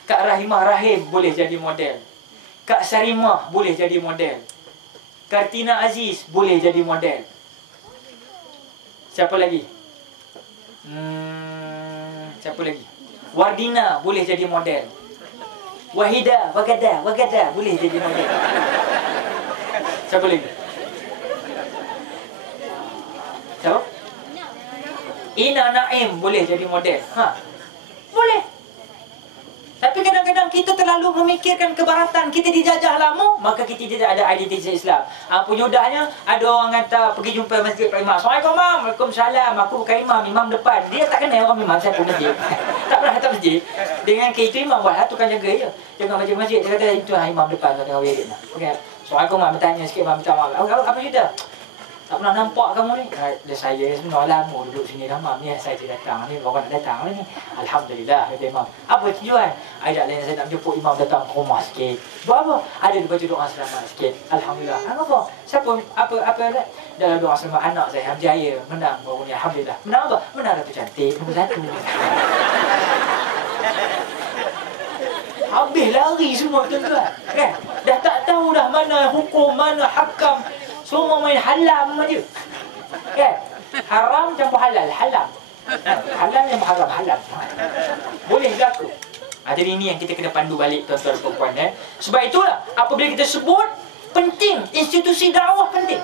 Kak Rahimah Rahim boleh jadi model, Kak Sarimah boleh jadi model, Kartina Aziz boleh jadi model. Siapa lagi? Siapa lagi? Wardina boleh jadi model, Wahida, Wagada boleh jadi model. Siapa lagi? Siapa? Ina Naim boleh jadi model. Boleh. Tapi kadang-kadang kita terlalu memikirkan kebaratan, kita dijajah lama, maka kita tidak ada identiti Islam. Penyudahnya, ada orang kata pergi jumpa masjid Pak Imam. Assalamualaikum, Mam. Waalaikumsalam. Aku bukan imam, imam depan. Dia tak kenal orang imam, saya pun masjid. Tak pernah datang masjid. Dengan ke itu imam buat, tukang jaga je. Jangan baca masjid, dia kata itu imam depan tu tengah wirid. Okay. Assalamualaikum, Mam. Bertanya sikit, Mam. Minta maaf. Apa cerita? Tak pernah nampak kamu ni? Saya sebenarnya lama duduk sini dah, Mam. Ni saya datang ni, baru nak datang ni. Alhamdulillah, kata Imam. Apa tujuan? Ajak lain saya nak jemput Imam datang ke rumah sikit. Buat apa? Ada baca doa selamat sikit. Alhamdulillah. Apa? Siapa? Apa ada? Dalam doa selamat anak saya, Hamjaya, menang baru ni. Alhamdulillah. Menang apa? Menang Ratu Cantik, nombor 1. Habis lari semua, tuan-tuan. Kan? Dah tak tahu dah mana hukum, mana hakam. Semua main halam aja. Kan? Haram campur halal, halam. Halal yang haram, halam. Boleh berlaku. Jadi ini yang kita kena pandu balik, tuan-tuan dan puan-puan. Sebab itulah, apabila kita sebut, penting. Institusi dakwah penting.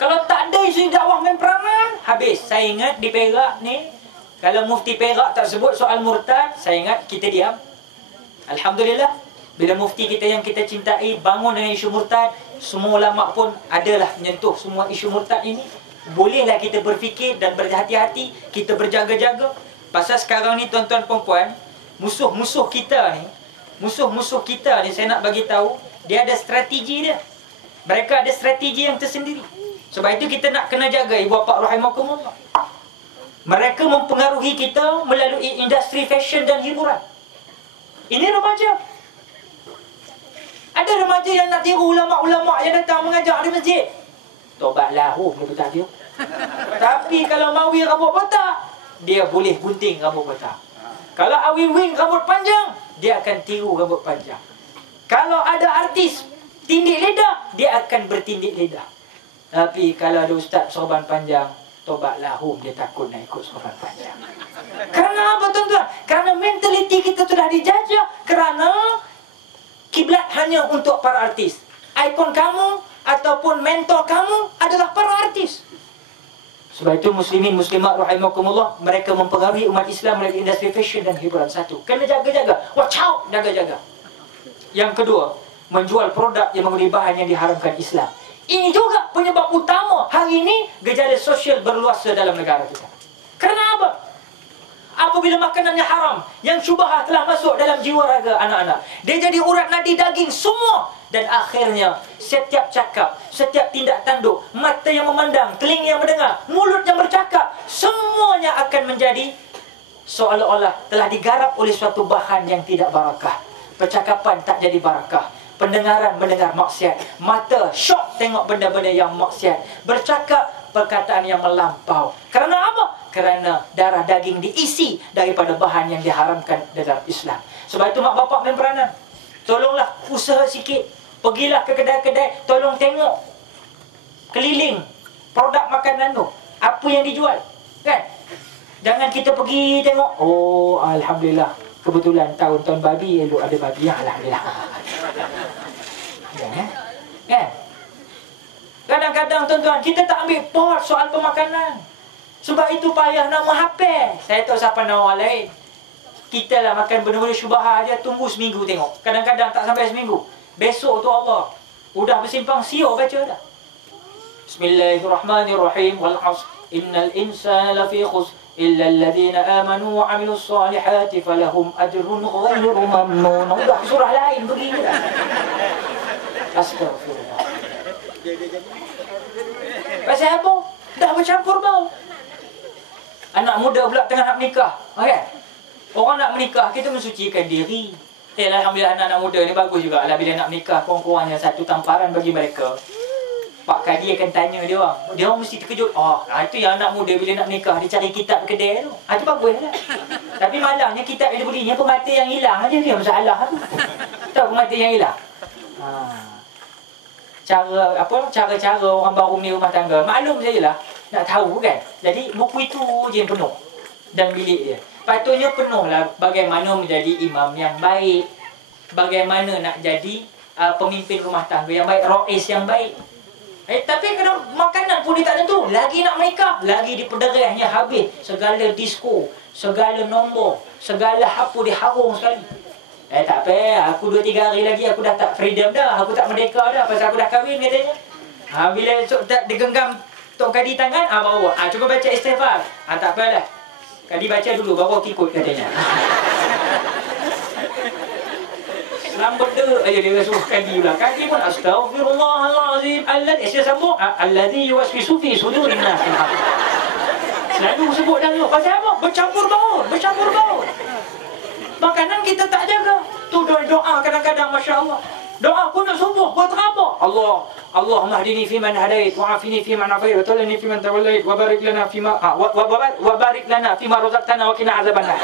Kalau tak ada institusi dakwah main peranan, habis. Saya ingat di Perak ni, kalau mufti Perak tak sebut soal murtad, saya ingat kita diam. Alhamdulillah. Bila mufti kita yang kita cintai bangun dengan isu murtad, semua ulama pun adalah menyentuh semua isu murtad ini. Bolehlah kita berfikir dan berhati-hati, kita berjaga-jaga. Pasal sekarang ni, tuan-tuan puan-puan, musuh-musuh kita ni saya nak bagi tahu, dia ada strategi dia. Mereka ada strategi yang tersendiri. Sebab itu kita nak kena jaga, ibu bapa rahimakumullah. Mereka mempengaruhi kita melalui industri fashion dan hiburan. Ini remaja. Ada remaja yang nak tiru ulama-ulama yang datang mengajar di masjid. Tobatlah, dia betul dia. Tapi kalau mawi rambut botak, dia boleh gunting rambut botak. Kalau awi wing rambut panjang, dia akan tiru rambut panjang. Kalau ada artis tindik lidah, dia akan bertindik lidah. Tapi kalau ada ustaz sorban panjang, tobatlah, dia takut nak ikut sorban panjang. Kerana apa, tuan-tuan? Kerana mentaliti kita sudah dijajah. Kerana kiblat hanya untuk para artis. Ikon kamu ataupun mentor kamu adalah para artis. Sebab itu muslimin muslimat rahimakumullah, mereka mempengaruhi umat Islam melalui industri fashion dan hiburan. Satu, kena jaga-jaga. Watch out, jaga-jaga. Yang kedua, menjual produk yang menggunakan bahan yang diharamkan Islam. Ini juga penyebab utama hari ini gejala sosial berluasa dalam negara kita. Kerana apa? Apabila makanannya haram, yang syubhah telah masuk dalam jiwa raga anak-anak, dia jadi urat nadi daging semua. Dan akhirnya setiap cakap, setiap tindak tanduk, mata yang memandang, telinga yang mendengar, mulut yang bercakap, semuanya akan menjadi seolah-olah telah digarap oleh suatu bahan yang tidak barakah. Percakapan tak jadi barakah, pendengaran mendengar maksiat, mata syok tengok benda-benda yang maksiat, bercakap perkataan yang melampau. Kerana apa? Kerana darah daging diisi daripada bahan yang diharamkan dalam Islam. Sebab itu mak bapak main peranan. Tolonglah usaha sikit. Pergilah ke kedai-kedai, tolong tengok keliling produk makanan tu, apa yang dijual, kan? Jangan kita pergi tengok, oh alhamdulillah, kebetulan tahun babi, elok ada babi, ya alhamdulillah. Kan? Kadang-kadang tuan-tuan, kita tak ambil pot soal pemakanan. Sebab itu payah nak menghafal. Saya tahu siapa nak orang lain. Kita lah makan benda-benda syubhah aja, tunggu seminggu tengok. Kadang-kadang tak sampai seminggu. Besok tu Allah udah bersimpang siur baca dah. Bismillahirrahmanirrahim. Wal 'asr innal insana lafi khusr illa alladhina amanu wa 'amilus solihati falahum ajrun ghairu mamnun. Udah surah lain begini dah. Astagfirullah. Pasal apa? Dah bercampur bau. Anak muda pula tengah nak menikah, kan? Orang nak menikah, kita mensucikan diri. Alhamdulillah anak-anak muda ni bagus juga lah. Bila nak menikah, kurang-kurangnya satu tamparan bagi mereka. Pak Kadi akan tanya dia orang. Dia orang mesti terkejut. Oh, itu yang anak muda bila nak menikah, dia cari kitab kedai tu. Itu bagus lah. Tapi malangnya kitab yang dia belinya pemata yang hilang aja, dia masalah tu. Tahu pemata yang hilang? Cara-cara orang baru ni rumah tangga, maklum sajalah. Nak tahu kan? Jadi buku itu je yang penuh dalam bilik dia. Patutnya penuhlah bagaimana menjadi imam yang baik, bagaimana nak jadi pemimpin rumah tangga yang baik, rais yang baik. Tapi kalau makanan pun dia tak tentu. Lagi nak menikah, lagi dipederahnya habis. Segala disko, segala nombor, segala apa diharung sekali. Tak apa, aku 2-3 hari lagi aku dah tak freedom dah, aku tak merdeka dah pasal aku dah kahwin katanya. Bila esok tak digenggam Tok Kadi tangan, bawa. Cuba baca istighfar. Tak apalah. Kadi baca dulu, baru aku ikut katanya. Selam berdoa aja dia suruh Kadi pula. Kadi pun astaghfirullahalazim alladzi sambung alladzi yuwaswisu fi sudurin nas. Selalu sebut dah tu. Pasal apa? Bercampur baur, bercampur baur. Makanan kita tak jaga. Tu doa kadang-kadang masya-Allah. Doa kunut subuh buat apa? Allahumma hdini fi man hadait wa afini fi man afait wa tawallani fi man tawallait wa barik lana fi ma wa barik lana fi ma razaqtana wa qina azabannar.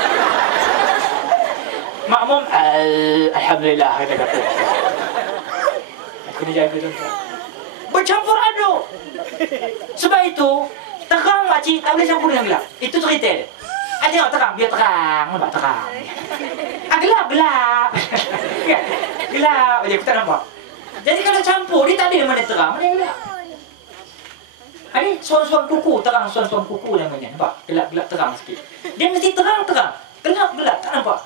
Makmum alhamdulillah kata-kata. Kena jaga tuan-tuan. Bercampur aduk. Sebab itu terang makcik tak boleh campur dengan gelap. Itu cerita dia. Tengok terang, biar terang, nampak terang. Gelap. Gelap aja, aku tak nampak. Jadi kalau campur, dia tak ada mana terang, mana gelap. Ini suam-suam kuku, terang suam-suam kuku namanya. Nampak? Gelap-gelap terang sikit. Dia mesti terang-terang. Gelap-gelap, tak nampak.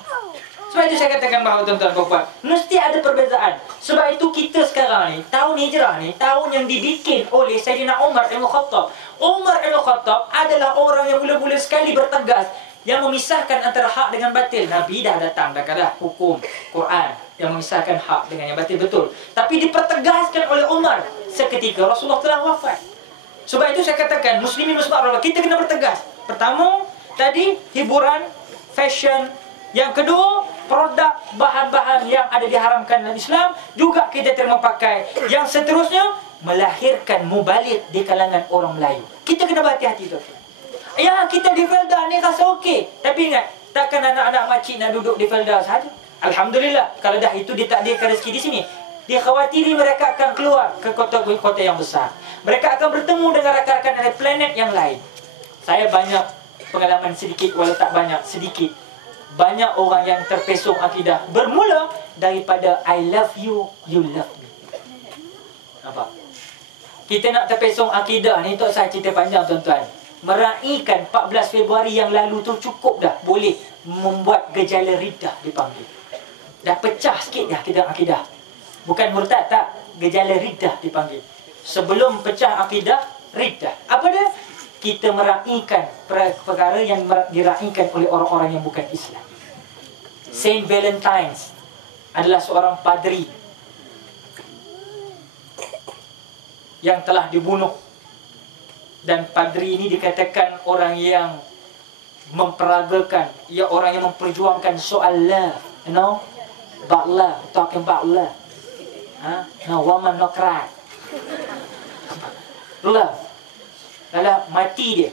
Sebab itu saya katakan bahawa tuan-tuan puan-puan, mesti ada perbezaan. Sebab itu kita sekarang ni, tahun hijrah ni, tahun yang dibikin oleh Sayyidina Umar Ibn Khattab. Umar Ibn Khattab adalah orang yang mula-mula sekali bertegas yang memisahkan antara hak dengan batil. Nabi dah datang, dah kata hukum Quran yang memisahkan hak dengan yang batil, betul. Tapi dipertegaskan oleh Umar seketika Rasulullah telah wafat. Sebab itu saya katakan, muslimin muslimat, kita kena bertegas. Pertama, tadi hiburan, fashion. Yang kedua, produk bahan-bahan yang ada diharamkan dalam Islam juga kita terima pakai. Yang seterusnya, melahirkan mubalik di kalangan orang Melayu. Kita kena berhati-hati tu. Ya, kita di Felda ni rasa okey. Tapi ingat, takkan anak-anak makcik nak duduk di Felda sahaja. Alhamdulillah, kalau dah itu ditakdirkan rezeki di sini. Dia khawatiri mereka akan keluar ke kota-kota yang besar. Mereka akan bertemu dengan rakan-rakan dari planet yang lain. Saya banyak pengalaman sedikit, walau tak banyak, sedikit. Banyak orang yang terpesong akidah bermula daripada I love you, you love me. Nampak? Kita nak terpesong akidah ni, tak saya cerita panjang tuan-tuan. Meraihkan 14 Februari yang lalu tu cukup dah boleh membuat gejala riddah dipanggil. Dah pecah sikit dah kita akidah. Bukan murtad tak, gejala riddah dipanggil. Sebelum pecah akidah, riddah. Apa dia? Kita meraihkan perkara yang diraihkan oleh orang-orang yang bukan Islam. Saint Valentine's adalah seorang padri yang telah dibunuh. Dan padri ini dikatakan orang yang memperagakan, ya, orang yang memperjuangkan soal love, you know, about love, talking about love. No woman, no cry. Love. Kalau mati dia,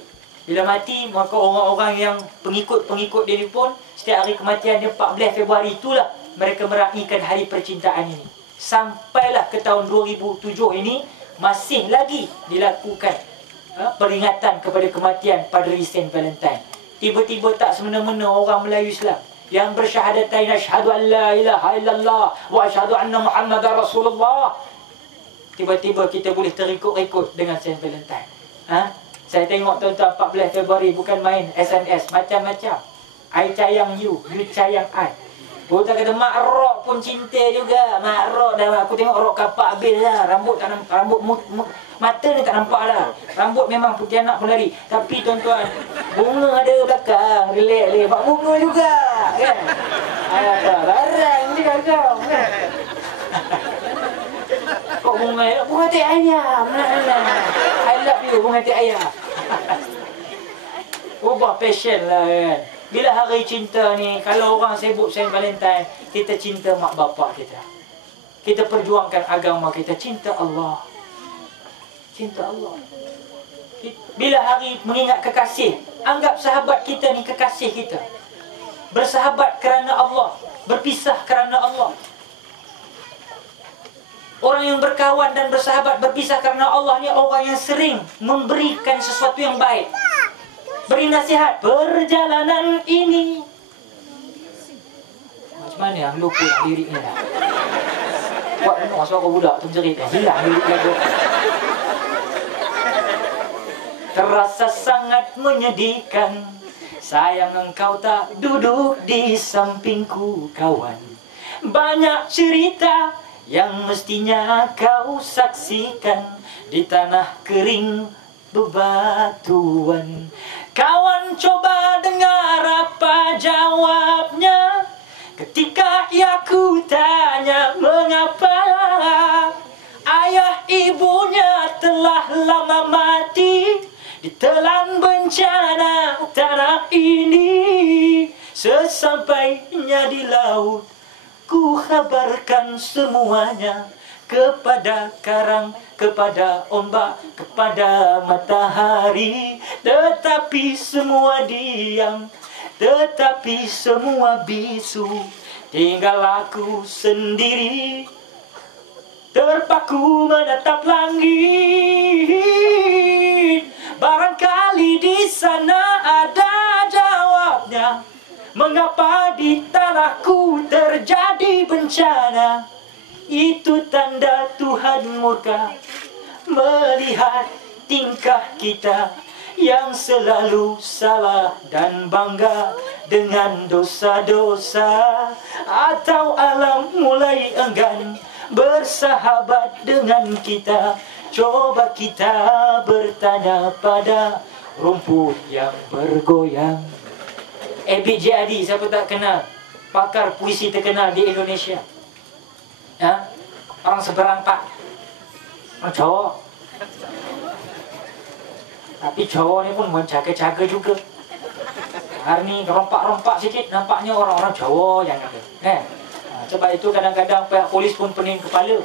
bila mati, maka orang-orang yang pengikut-pengikut dia ni pun, setiap hari kematian dia 14 Februari itulah mereka meraihkan hari percintaan ini. Sampailah ke tahun 2007 ini masih lagi dilakukan peringatan kepada kematian Padri Saint Valentine. Tiba-tiba tak semena-mena orang Melayu Islam yang bersyahadatain asyhadu an la ilaha illallah wa asyhadu anna Muhammadar Rasulullah, tiba-tiba kita boleh terikut-ikut dengan Saint Valentine. Saya tengok tuan-tuan 14 Februari bukan main SMS macam-macam. I sayang you sayang I. Kita kata mak rok pun cinta juga. Mak rok dah, aku tengok rok kapak habis lah. Rambut tak nampak, mata ni tak nampak lah. Rambut memang putih anak pun lari. Tapi tuan-tuan, bunga ada belakang. Relax. Bak bunga juga kan. Ada barang juga kau kan. Kok bunga teh ayam. I love you bunga teh ayam. Ubah passion lah kan. Bila hari cinta ni, kalau orang sibuk Saint Valentine, kita cinta mak bapak kita. Kita perjuangkan agama kita, cinta Allah. Cinta Allah. Bila hari mengingat kekasih, anggap sahabat kita ni kekasih kita. Bersahabat kerana Allah, berpisah kerana Allah. Orang yang berkawan dan bersahabat berpisah kerana Allah ni orang yang sering memberikan sesuatu yang baik. Beri nasihat perjalanan ini. Macam mana yang lupa liriknya dah. Buat dengar suara budak tu menjerit. Hilang lirik lagu. Terasa sangat menyedihkan, sayang engkau tak duduk di sampingku kawan. Banyak cerita yang mestinya kau saksikan di tanah kering bebatuan. Kawan coba dengar apa jawabnya ketika ia ku tanya mengapa ayah ibunya telah lama mati ditelan bencana tanah ini. Sesampainya di laut ku kabarkan semuanya kepada karang, kepada ombak, kepada matahari. Tetapi semua diam, tetapi semua bisu. Tinggal aku sendiri terpaku menatap langit. Barangkali di sana ada jawabnya, mengapa di tanahku terjadi bencana. Itu tanda Tuhan murka melihat tingkah kita yang selalu salah dan bangga dengan dosa-dosa. Atau alam mulai enggan bersahabat dengan kita. Coba kita bertanya pada rumput yang bergoyang. ABJ Adi, siapa tak kenal? Pakar puisi terkenal di Indonesia. Orang seberang Pak, orang Jawa. Tapi Jawa ni pun menjaga-jaga juga. Hari ni rompak-rompak sikit, nampaknya orang-orang Jawa yang ada. Sebab itu kadang-kadang pihak polis pun pening kepala.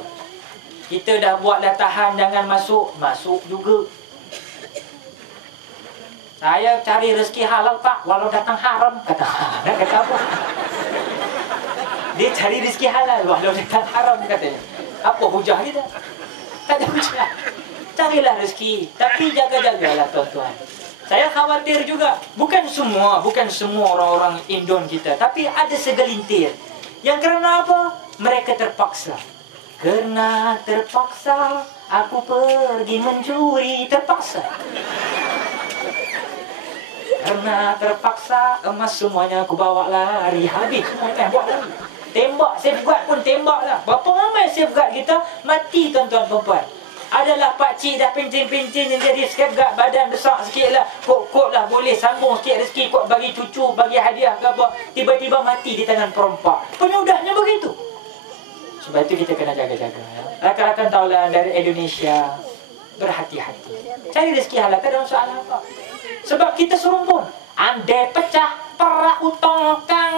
Kita dah buat dah tahan, jangan masuk, masuk juga. Saya cari rezeki halal Pak, walau datang haram. Kata apa? Dia cari rezeki halal walau datang haram katanya. Apa hujah dia? Tak ada hujah. Carilah rezeki, tapi jaga-jagalah tuan-tuan. Saya khawatir juga, bukan semua orang-orang Indon kita, tapi ada segelintir yang kerana apa? Mereka terpaksa. Kerana terpaksa aku pergi mencuri, terpaksa. Karena terpaksa emas semuanya aku bawa lari. Habis semua kan buat lari. Tembak safeguard pun tembak lah. Berapa ramai safeguard kita mati tuan-tuan perempuan. Adalah pakcik dah pencin-pencin yang jadi safeguard, badan besar sikit lah, kot-kot lah, boleh sambung sikit rezeki, kot bagi cucu, bagi hadiah ke apa. Tiba-tiba mati di tangan perompak. Penyudahnya begitu. Sebab itu kita kena jaga-jaga. Rakan-rakan taulan dari Indonesia, berhati-hati. Cari rezeki halal, tak ada masalah apa. Sebab kita serumpun. Andai pecah perahu tongkang,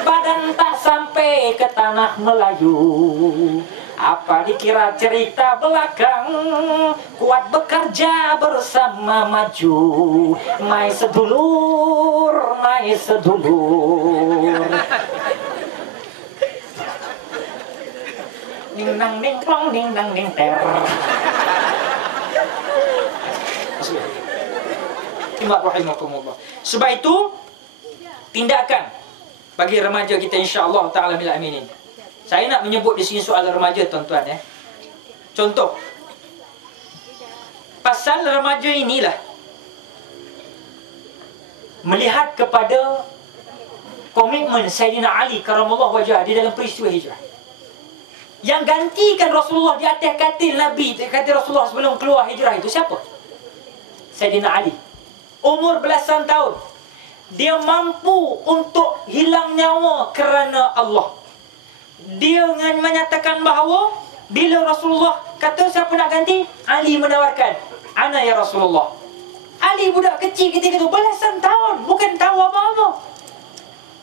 badan tak sampai ke tanah Melayu. Apa dikira cerita belakang, kuat bekerja bersama maju. Mai sedulur, mai sedulur. Ding dang ding plong, ding dang ding ter. muslimat rahimakumullah. Sebab itu tindakan bagi remaja kita insya-Allah taala bil aminin. Saya nak menyebut di sini soal remaja tuan-tuan ya. Contoh pasal remaja inilah melihat kepada komitmen Sayyidina Ali karamallahu wajhah di dalam peristiwa hijrah. Yang gantikan Rasulullah di atas katil Nabi, katil Rasulullah sebelum keluar hijrah itu siapa? Sayyidina Ali. Umur belasan tahun. Dia mampu untuk hilang nyawa kerana Allah. Dia menyatakan bahawa bila Rasulullah kata siapa nak ganti, Ali menawarkan, ana ya Rasulullah. Ali budak kecil ketika itu, belasan tahun, bukan tahu apa-apa.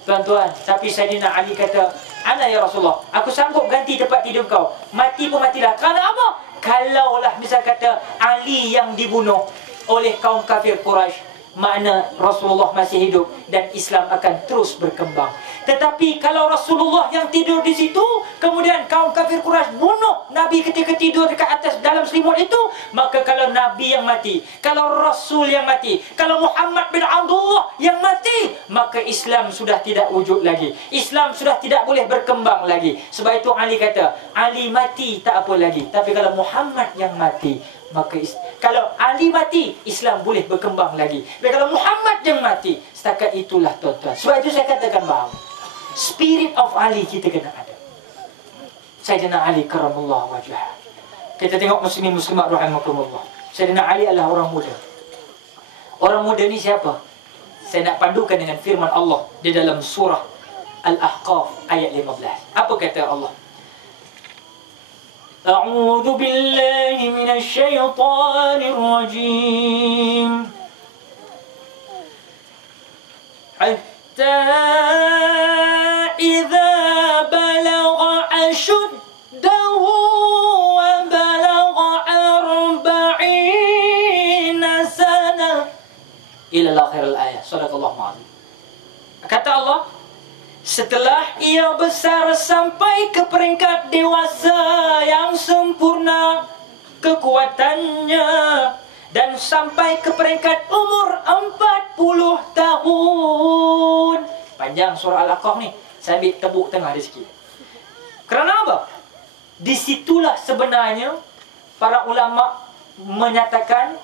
Tuan-tuan, tapi Sayyidina Ali kata, ana ya Rasulullah, aku sanggup ganti tempat tidur kau. Mati pun matilah. Kerana apa? Kalaulah misal kata Ali yang dibunuh oleh kaum kafir Quraisy, makna Rasulullah masih hidup dan Islam akan terus berkembang. Tetapi kalau Rasulullah yang tidur di situ, kemudian kaum kafir Quraisy bunuh Nabi ketika tidur dekat atas dalam selimut itu, maka kalau Nabi yang mati, kalau Rasul yang mati, kalau Muhammad bin Abdullah yang mati, maka Islam sudah tidak wujud lagi. Islam sudah tidak boleh berkembang lagi. Sebab itu Ali kata, Ali mati tak apa lagi. Tapi kalau Muhammad yang mati, maka kalau Ali mati, Islam boleh berkembang lagi. Tapi kalau Muhammad yang mati, setakat itulah tuan-tuan. Sebab itu saya katakan bahawa spirit of Ali kita kena ada. Sayyidina Ali karamallahu wajhah. Kita tengok muslimin muslimat rahimakumullah. Sayyidina Ali adalah orang muda. Orang muda ni siapa? Saya nak pandukan dengan firman Allah di dalam surah Al-Ahqaf ayat 15. Apa kata Allah? A'udzu billahi minasy syaithanir rajim. Hatta idza balagha ashuddahu wa balagha 40 sana ila akhir al-ayat. Sadaqallahu a'lam. Kata Allah, setelah ia besar sampai ke peringkat dewasa yang sempurna kekuatannya dan sampai ke peringkat umur 40 tahun. Panjang surah Al-Ahqaf ni. Saya ambil tepuk tengah dia sikit. Kerana apa? Disitulah sebenarnya para ulama menyatakan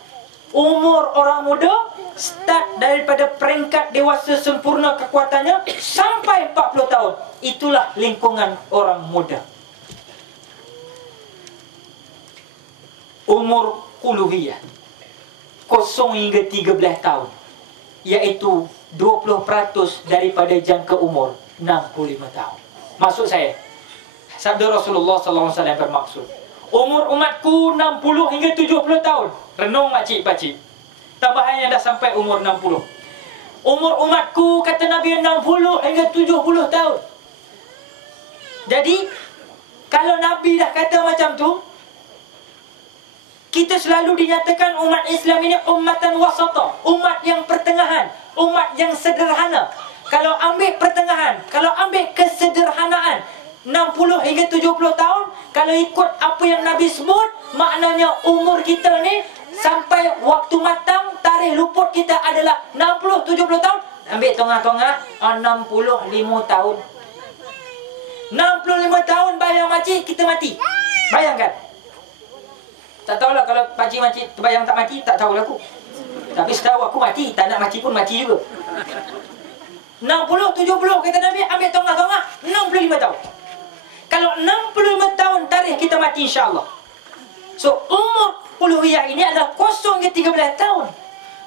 umur orang muda start daripada peringkat dewasa sempurna kekuatannya sampai 40 tahun. Itulah lingkungan orang muda. Umur uluhiyah 0 hingga 13 tahun, iaitu 20% daripada jangka umur 65 tahun. Maksud saya, sabda Rasulullah SAW bermaksud, umur umatku 60 hingga 70 tahun. Renung makcik pakcik, tambahan yang dah sampai umur 60. Umur umatku, kata Nabi, 60 hingga 70 tahun. Jadi kalau Nabi dah kata macam tu, kita selalu dinyatakan umat Islam ini ummatan wasata, umat yang pertengahan, umat yang sederhana. Kalau ambil pertengahan, kalau ambil kesederhanaan, 60 hingga 70 tahun, kalau ikut apa yang Nabi sebut, maknanya umur kita ni sampai waktu matang, tarikh luput kita adalah 60-70 tahun. Ambil tengah-tengah, 65 tahun. 65 tahun bayang makcik, kita mati. Bayangkan. Tak tahulah kalau pakcik-makcik terbayang tak mati, tak tahulah aku. Tapi setahu aku mati, tak nak mati pun mati juga. 60-70 kata Nabi, ambil tengah-tengah 65 tahun. Kalau 65 tahun tarikh kita mati insya-Allah. So umur uluhiyah ini adalah 0 ke 13 tahun.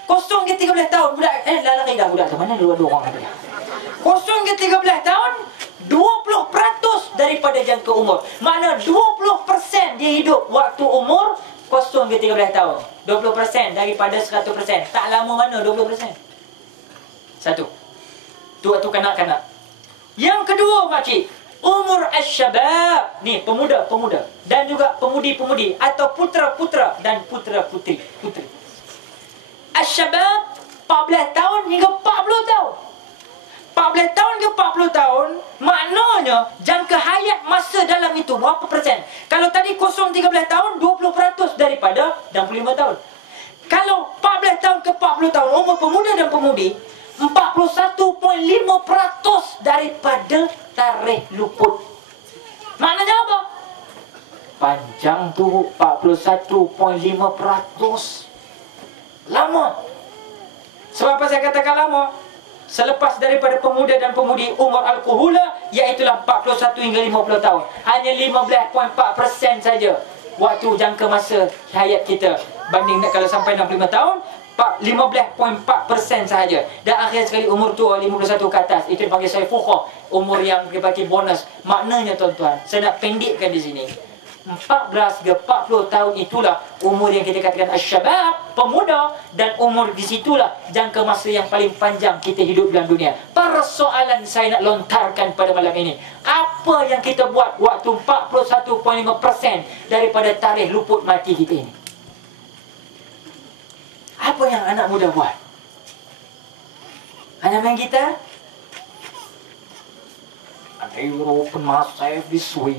0 ke 13 tahun budak lari dah budak tu mana dua orang ada. 0 ke 13 tahun 20% daripada jangka umur. Makna 20% dia hidup waktu umur 0 ke 13 tahun. 20% daripada 100%. Tak lama mana 20%. Satu. Tu waktu kanak-kanak. Yang kedua makcik, umur asyabab. Ni pemuda-pemuda dan juga pemudi-pemudi atau putera-putera dan putera-putri. Asyabab 14 tahun hingga 40 tahun. 14 tahun ke 40 tahun, maknanya jangka hayat masa dalam itu berapa persen? Kalau tadi 0-13 tahun, 20% daripada 65 tahun. Kalau 14 tahun ke 40 tahun umur pemuda dan pemudi, 41.5% daripada tarikh luput. Maknanya apa? Panjang tu 41.5%. Lama. Sebab apa saya katakan lama? Selepas daripada pemuda dan pemudi umur al-kuhula, iaitulah 41 hingga 50 tahun. Hanya 15.4% saja waktu jangka masa hayat kita. Banding kalau sampai 65 tahun, 15.4% sahaja. Dan akhir sekali umur tua 51 ke atas. Itu dipanggil sayfuqah, umur yang dipanggil bonus. Maknanya tuan-tuan, saya nak pendekkan di sini. 14 ke 40 tahun itulah umur yang kita katakan asyabab, pemuda, dan umur di situlah jangka masa yang paling panjang kita hidup dalam dunia. Persoalan saya nak lontarkan pada malam ini, apa yang kita buat waktu 41.5% daripada tarikh luput mati kita ini? Apa yang anak muda buat? Hanya main gitar? They will open myself this way.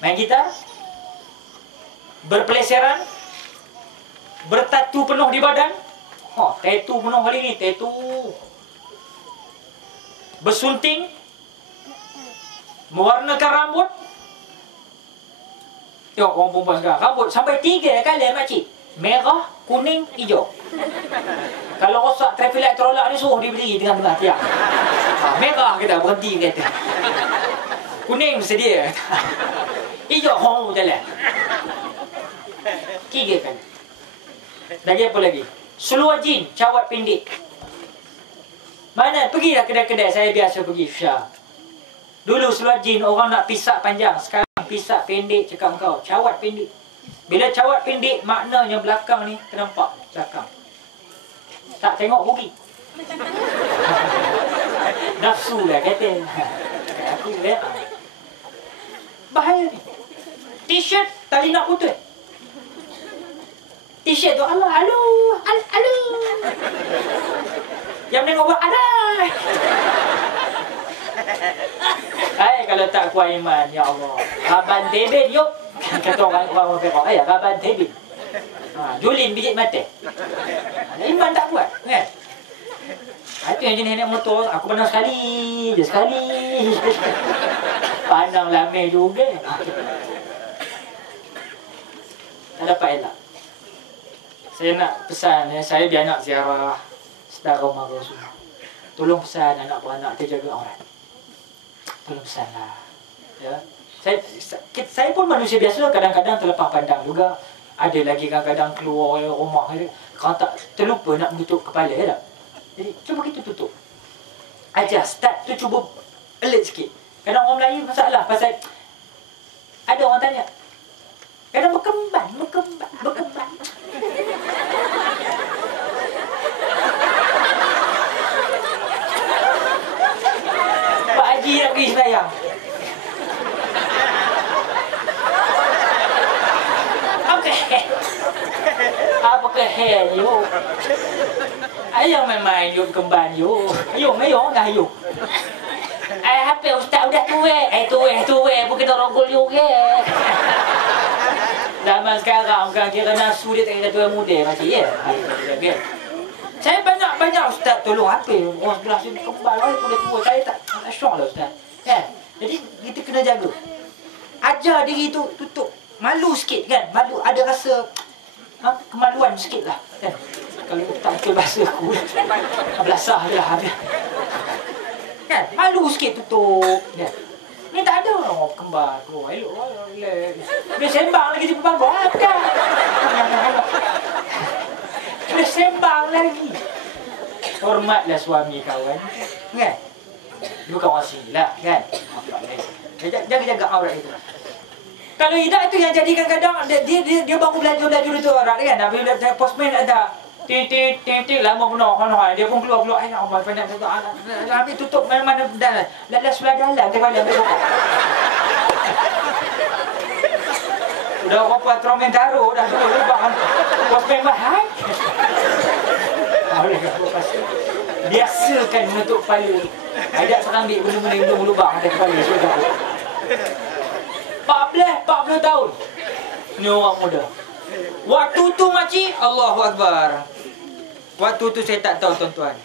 Main gitar, berpeleseran, bertatu penuh di badan. Tatu penuh kali ni, tatu. Bersunting, mewarnakan rambut. Tengok orang perempuan sekarang, rambut sampai 3 kali makcik. Merah, kuning, hijau. Kalau rosak traffic light terolak ni, suruh dia berdiri tengah-tengah tiang. Merah kita berhenti kata. Kuning bersedia. Hijau jalan. 3 kali. Lagi apa lagi? Seluar jin, cawat pendek. Mana? Pergilah kedai-kedai saya biasa pergi, Syah. Dulu seluar jin orang nak pisak panjang, sekarang pisak pendek cakap kau. Cawat pendek. Bila cawat pendek, maknanya belakang ni ternampak belakang. Tak tengok rugi. Nafsu lah kata. Aku lihat. Bahaya ni. T-shirt tali nak putus. T-shirt tu Allah, alo. Yang menengok buat alah. Hai, kalau tak kuat iman, ya Allah. Raban tebin yuk. Kata orang Perak, raban tebin. Julin biji mata. Iman tak kuat, kan? Itu yang jenis naik motor, aku pandang sekali. Pandang lamai juga. Tak dapat elak. Saya nak pesan, saya dia anak ziarah saudara mara semua. Tolong pesan anak beranak terjaga aurat. Tolong pesanlah. Ya. Saya pun manusia biasa, kadang-kadang terlepas pandang juga. Ada lagi kadang-kadang keluar rumah dia, kalau tak terlupa nak menutup kepala tak? Jadi cuba kita tutup. Ajar start tu cuba alert sikit. Kadang orang Melayu masalah pasal ada orang tanya. Kadang berkembang. Pak Haji nak pergi sembahyang. Apa ke hair you? Ayang main you kemban you. Ayung dah you. HP ustaz udah tua. Bukan orang gol you ke. Zaman sekarang kan kira nafsu dia tak kira tua muda macam ya. Saya banyak ustaz tolong apa orang sebelah sini kembal pun dah tua. Saya tak syok lah ustaz. Kan? Jadi kita kena jaga. Ajar diri tu tutup. Malu sikit kan? Malu, ada rasa kemaluan sikit lah kan? Kalau tak betul bahasa aku belasah je lah kan? Malu sikit tutup kan? Ni tak ada orang kembar tu. Elok dia sembang lagi di depan bawah kan? Dia sembang lagi. Hormatlah suami kawan kan? Bukan orang sini lah kan? Jaga-jaga aurat itu. Kalau tidak itu yang jadikan kadang dia baru belajar itu orang kan. Bila postman ada titik lama penuh dia pun keluar ai Allah pandai tu habis tutup mana-mana dah sebelah dalam dia balik ambil pokok. Udah orang buat tromentaro dah tutup lubang postman mahal. Biasakan menutup kepala. Ada sekarang ambil benda-benda lubang ada kepala sudah. 40 tahun. Ni orang muda. Waktu tu makcik, Allahu Akbar. Waktu tu saya tak tahu tuan-tuan.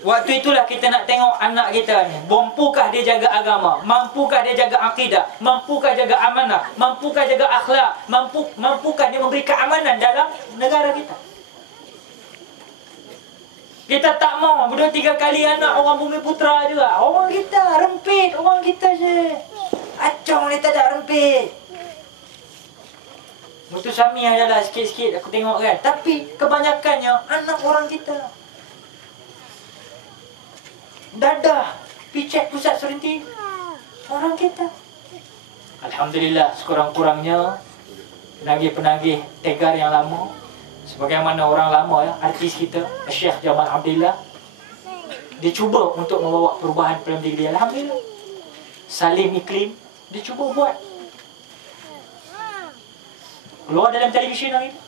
Waktu itulah kita nak tengok anak kita ni, mampukah dia jaga agama, mampukah dia jaga akidah, mampukah jaga amanah, mampukah jaga akhlak, mampukah dia memberi keamanan dalam negara kita. Kita tak mau 2-3 kali anak orang Bumi Putra juga. Orang kita rempit, orang kita je. Acong ni tak ada rempit. Mutu Sami adalah sikit-sikit aku tengok kan. Tapi kebanyakannya anak orang kita. Dadah, picet pusat serenti orang kita. Alhamdulillah, sekurang-kurangnya penagih-penagih tegar yang lama, sebagaimana orang lama ya, artis kita Syekh Jamal Abdillah, dia cuba untuk membawa perubahan dalam diri dia. Alhamdulillah. Salim Iklim, dia cuba buat. Keluar dalam televisyen hari ni.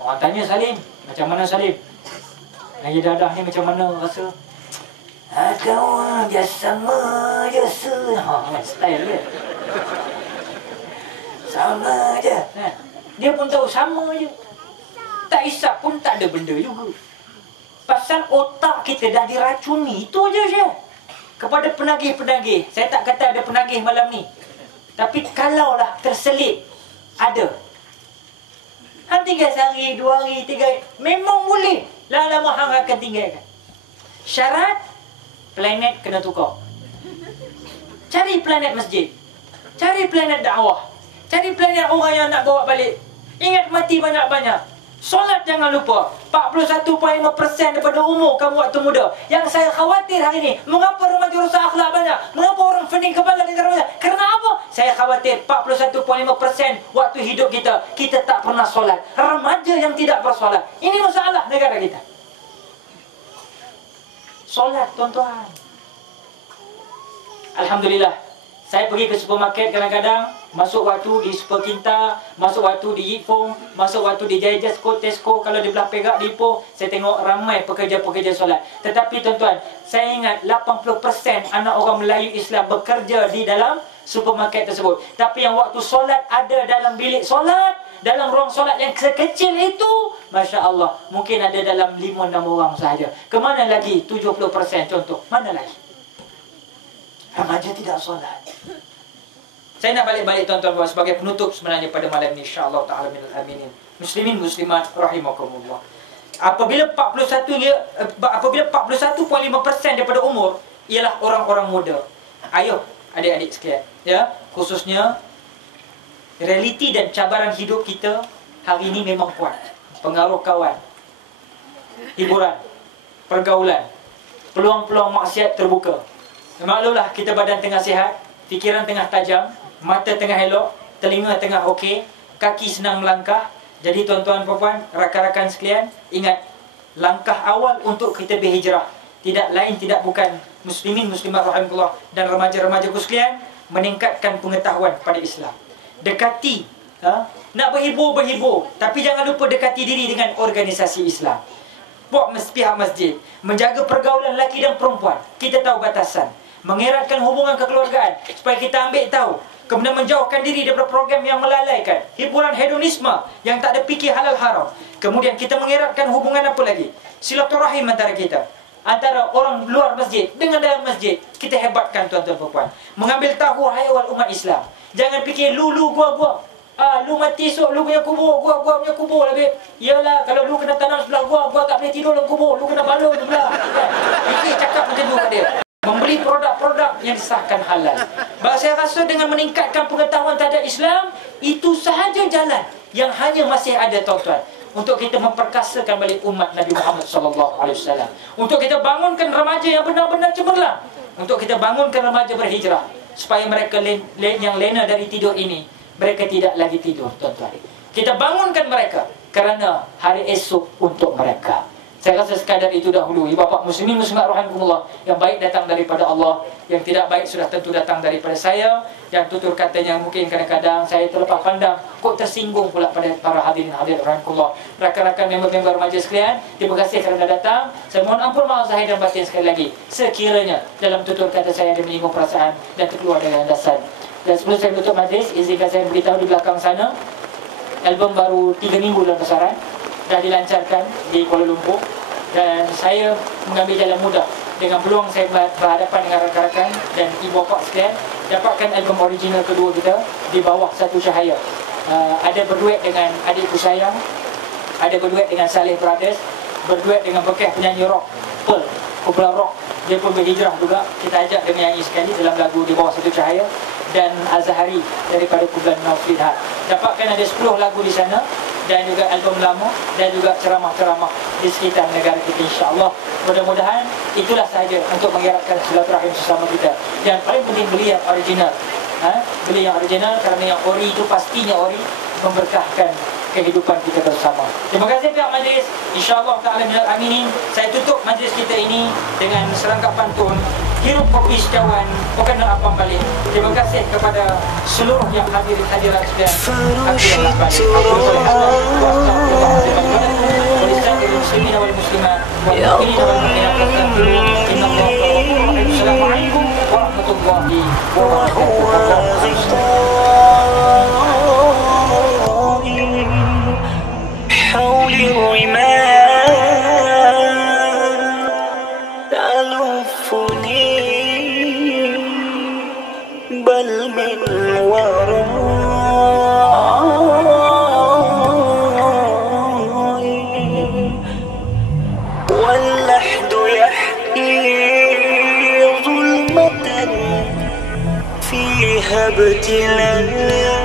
Orang tanya Salim, macam mana Salim? Lagi dadah ni macam mana rasa? Kau biasa sama je style dia. Sama je. Dia pun tahu sama je. Tak isap pun tak ada benda juga. Pasal otak kita dah diracuni. Itu je je. Kepada penagih-penagih. Saya tak kata ada penagih malam ni. Tapi kalaulah terselip ada. Hang tinggal sehari, 2 hari, 3 hari. Memang boleh. Lama-lama hang akan tinggalkan. Syarat planet kena tukar. Cari planet masjid. Cari planet dakwah. Cari planet orang yang nak bawa balik. Ingat mati banyak-banyak. Solat jangan lupa. 41.5% daripada umur kamu waktu muda. Yang saya khawatir hari ini, mengapa remaja rosak akhlak banyak? Mengapa orang pening kepala negara banyak? Kerana apa? Saya khawatir 41.5% waktu hidup kita, kita tak pernah solat. Remaja yang tidak bersolat. Ini masalah negara kita. Solat tuan-tuan. Alhamdulillah. Saya pergi ke supermarket kadang-kadang, masuk waktu di Super Kinta, masuk waktu di Yipong, masuk waktu di Jaya Jasco, Tesco. Kalau di belah Perak, di Ipoh, saya tengok ramai pekerja-pekerja solat. Tetapi tuan-tuan, saya ingat 80% anak orang Melayu Islam bekerja di dalam supermarket tersebut. Tapi yang waktu solat ada dalam bilik solat, dalam ruang solat yang sekecil itu, Masya Allah, mungkin ada dalam 5-6 orang sahaja. Kemana lagi 70% contoh? Mana lagi? Remaja tidak solat. Saya nak balik-balik tuan-tuan sebagai penutup sebenarnya pada malam ini, insya-Allah taala minal aminin. Muslimin muslimat rahimakumullah. Apabila 41.5% daripada umur ialah orang-orang muda. Ayo adik-adik sekalian, ya, khususnya realiti dan cabaran hidup kita hari ini memang kuat. Pengaruh kawan, hiburan, pergaulan, peluang-peluang maksiat terbuka. Maklumlah, kita badan tengah sihat, fikiran tengah tajam, mata tengah elok, telinga tengah okey, kaki senang melangkah. Jadi tuan-tuan puan-puan, rakan-rakan sekalian, ingat, langkah awal untuk kita berhijrah tidak lain tidak bukan muslimin muslimat rahimakumullah dan remaja-remajaku sekalian, meningkatkan pengetahuan pada Islam. Dekati, nak berhibur, tapi jangan lupa dekati diri dengan organisasi Islam. Buat pihak masjid, menjaga pergaulan lelaki dan perempuan. Kita tahu batasan. Mengeratkan hubungan kekeluargaan supaya kita ambil tahu. Kemudian menjauhkan diri daripada program yang melalaikan, hiburan hedonisme yang tak ada fikir halal haram. Kemudian kita mengeratkan hubungan apa lagi? Silaturahim antara kita, antara orang luar masjid dengan dalam masjid. Kita hebatkan tuan-tuan dan puan. Mengambil tahu hayawal umat Islam. Jangan fikir lu gua. Lu mati esok, lu punya kubur, gua punya kubur lebih. Yalah, kalau lu kena tanam sebelah gua tak boleh tidur dalam kubur, lu kena balon sebelah. Fikir cakap macam tu kat dia. Membeli produk-produk yang disahkan halal. Saya rasa dengan meningkatkan pengetahuan terhadap Islam, itu sahaja jalan yang hanya masih ada tuan-tuan, untuk kita memperkasakan balik umat Nabi Muhammad SAW. Untuk kita bangunkan remaja yang benar-benar cemerlang. Untuk kita bangunkan remaja berhijrah, supaya mereka yang lena dari tidur ini, mereka tidak lagi tidur tuan-tuan. Kita bangunkan mereka kerana hari esok untuk mereka. Saya rasa sekadar itu dahulu. Ya Bapak muslimin muslimat rahimakumullah, yang baik datang daripada Allah, yang tidak baik sudah tentu datang daripada saya. Dan tutur katanya mungkin kadang-kadang saya terlepas pandang, kok tersinggung pula pada para hadirin rahimakumullah. Rakan-rakan member-member majlis sekalian, terima kasih kerana datang. Saya mohon ampun maaf zahir dan batin sekali lagi sekiranya dalam tutur kata saya ada menyinggung perasaan dan terkeluar dari landasan. Dan sebelum saya tutup majlis, izinkan saya beritahu di belakang sana, album baru 3 minggu dalam pasaran, dah dilancarkan di Kuala Lumpur. Dan saya mengambil jalan mudah dengan peluang saya berhadapan dengan rakan-rakan dan ibu bapa sekalian, dapatkan album original kedua kita di bawah satu cahaya. Ada berduet dengan Adikku Sayang, ada berduet dengan Saleh Brothers, berduet dengan bekas penyanyi rock Pearl, kumpulan rock, dia pun berhijrah juga. Kita ajak dia menyanyi sekali dalam lagu Di Bawah Satu Cahaya. Dan Azhari daripada kumpulan Naufidhat. Dapatkan ada 10 lagu di sana, dan juga album lama, dan juga ceramah-ceramah di sekitar negara kita, insya-Allah. Mudah-mudahan itulah sahaja untuk mengeratkan silaturahim sesama kita. Dan paling penting beli yang original. Beli yang original, kerana yang ori itu pastinya ori, memberkahkan kehidupan kita bersama. Terima kasih pihak majlis. InsyaAllah ta'ala minal aminin. Saya tutup majlis kita ini dengan serangkap pantun Hirup Kopi Sekawan, bukan nak abang balik. Terima kasih kepada seluruh yang hadirat sekalian. Aku yang nak balik. Assalamualaikum warahmatullahi wabarakatuh. حولي الرمال تلفني بل من ورائي واللحد يحكي ظلمة فيها ابتلاء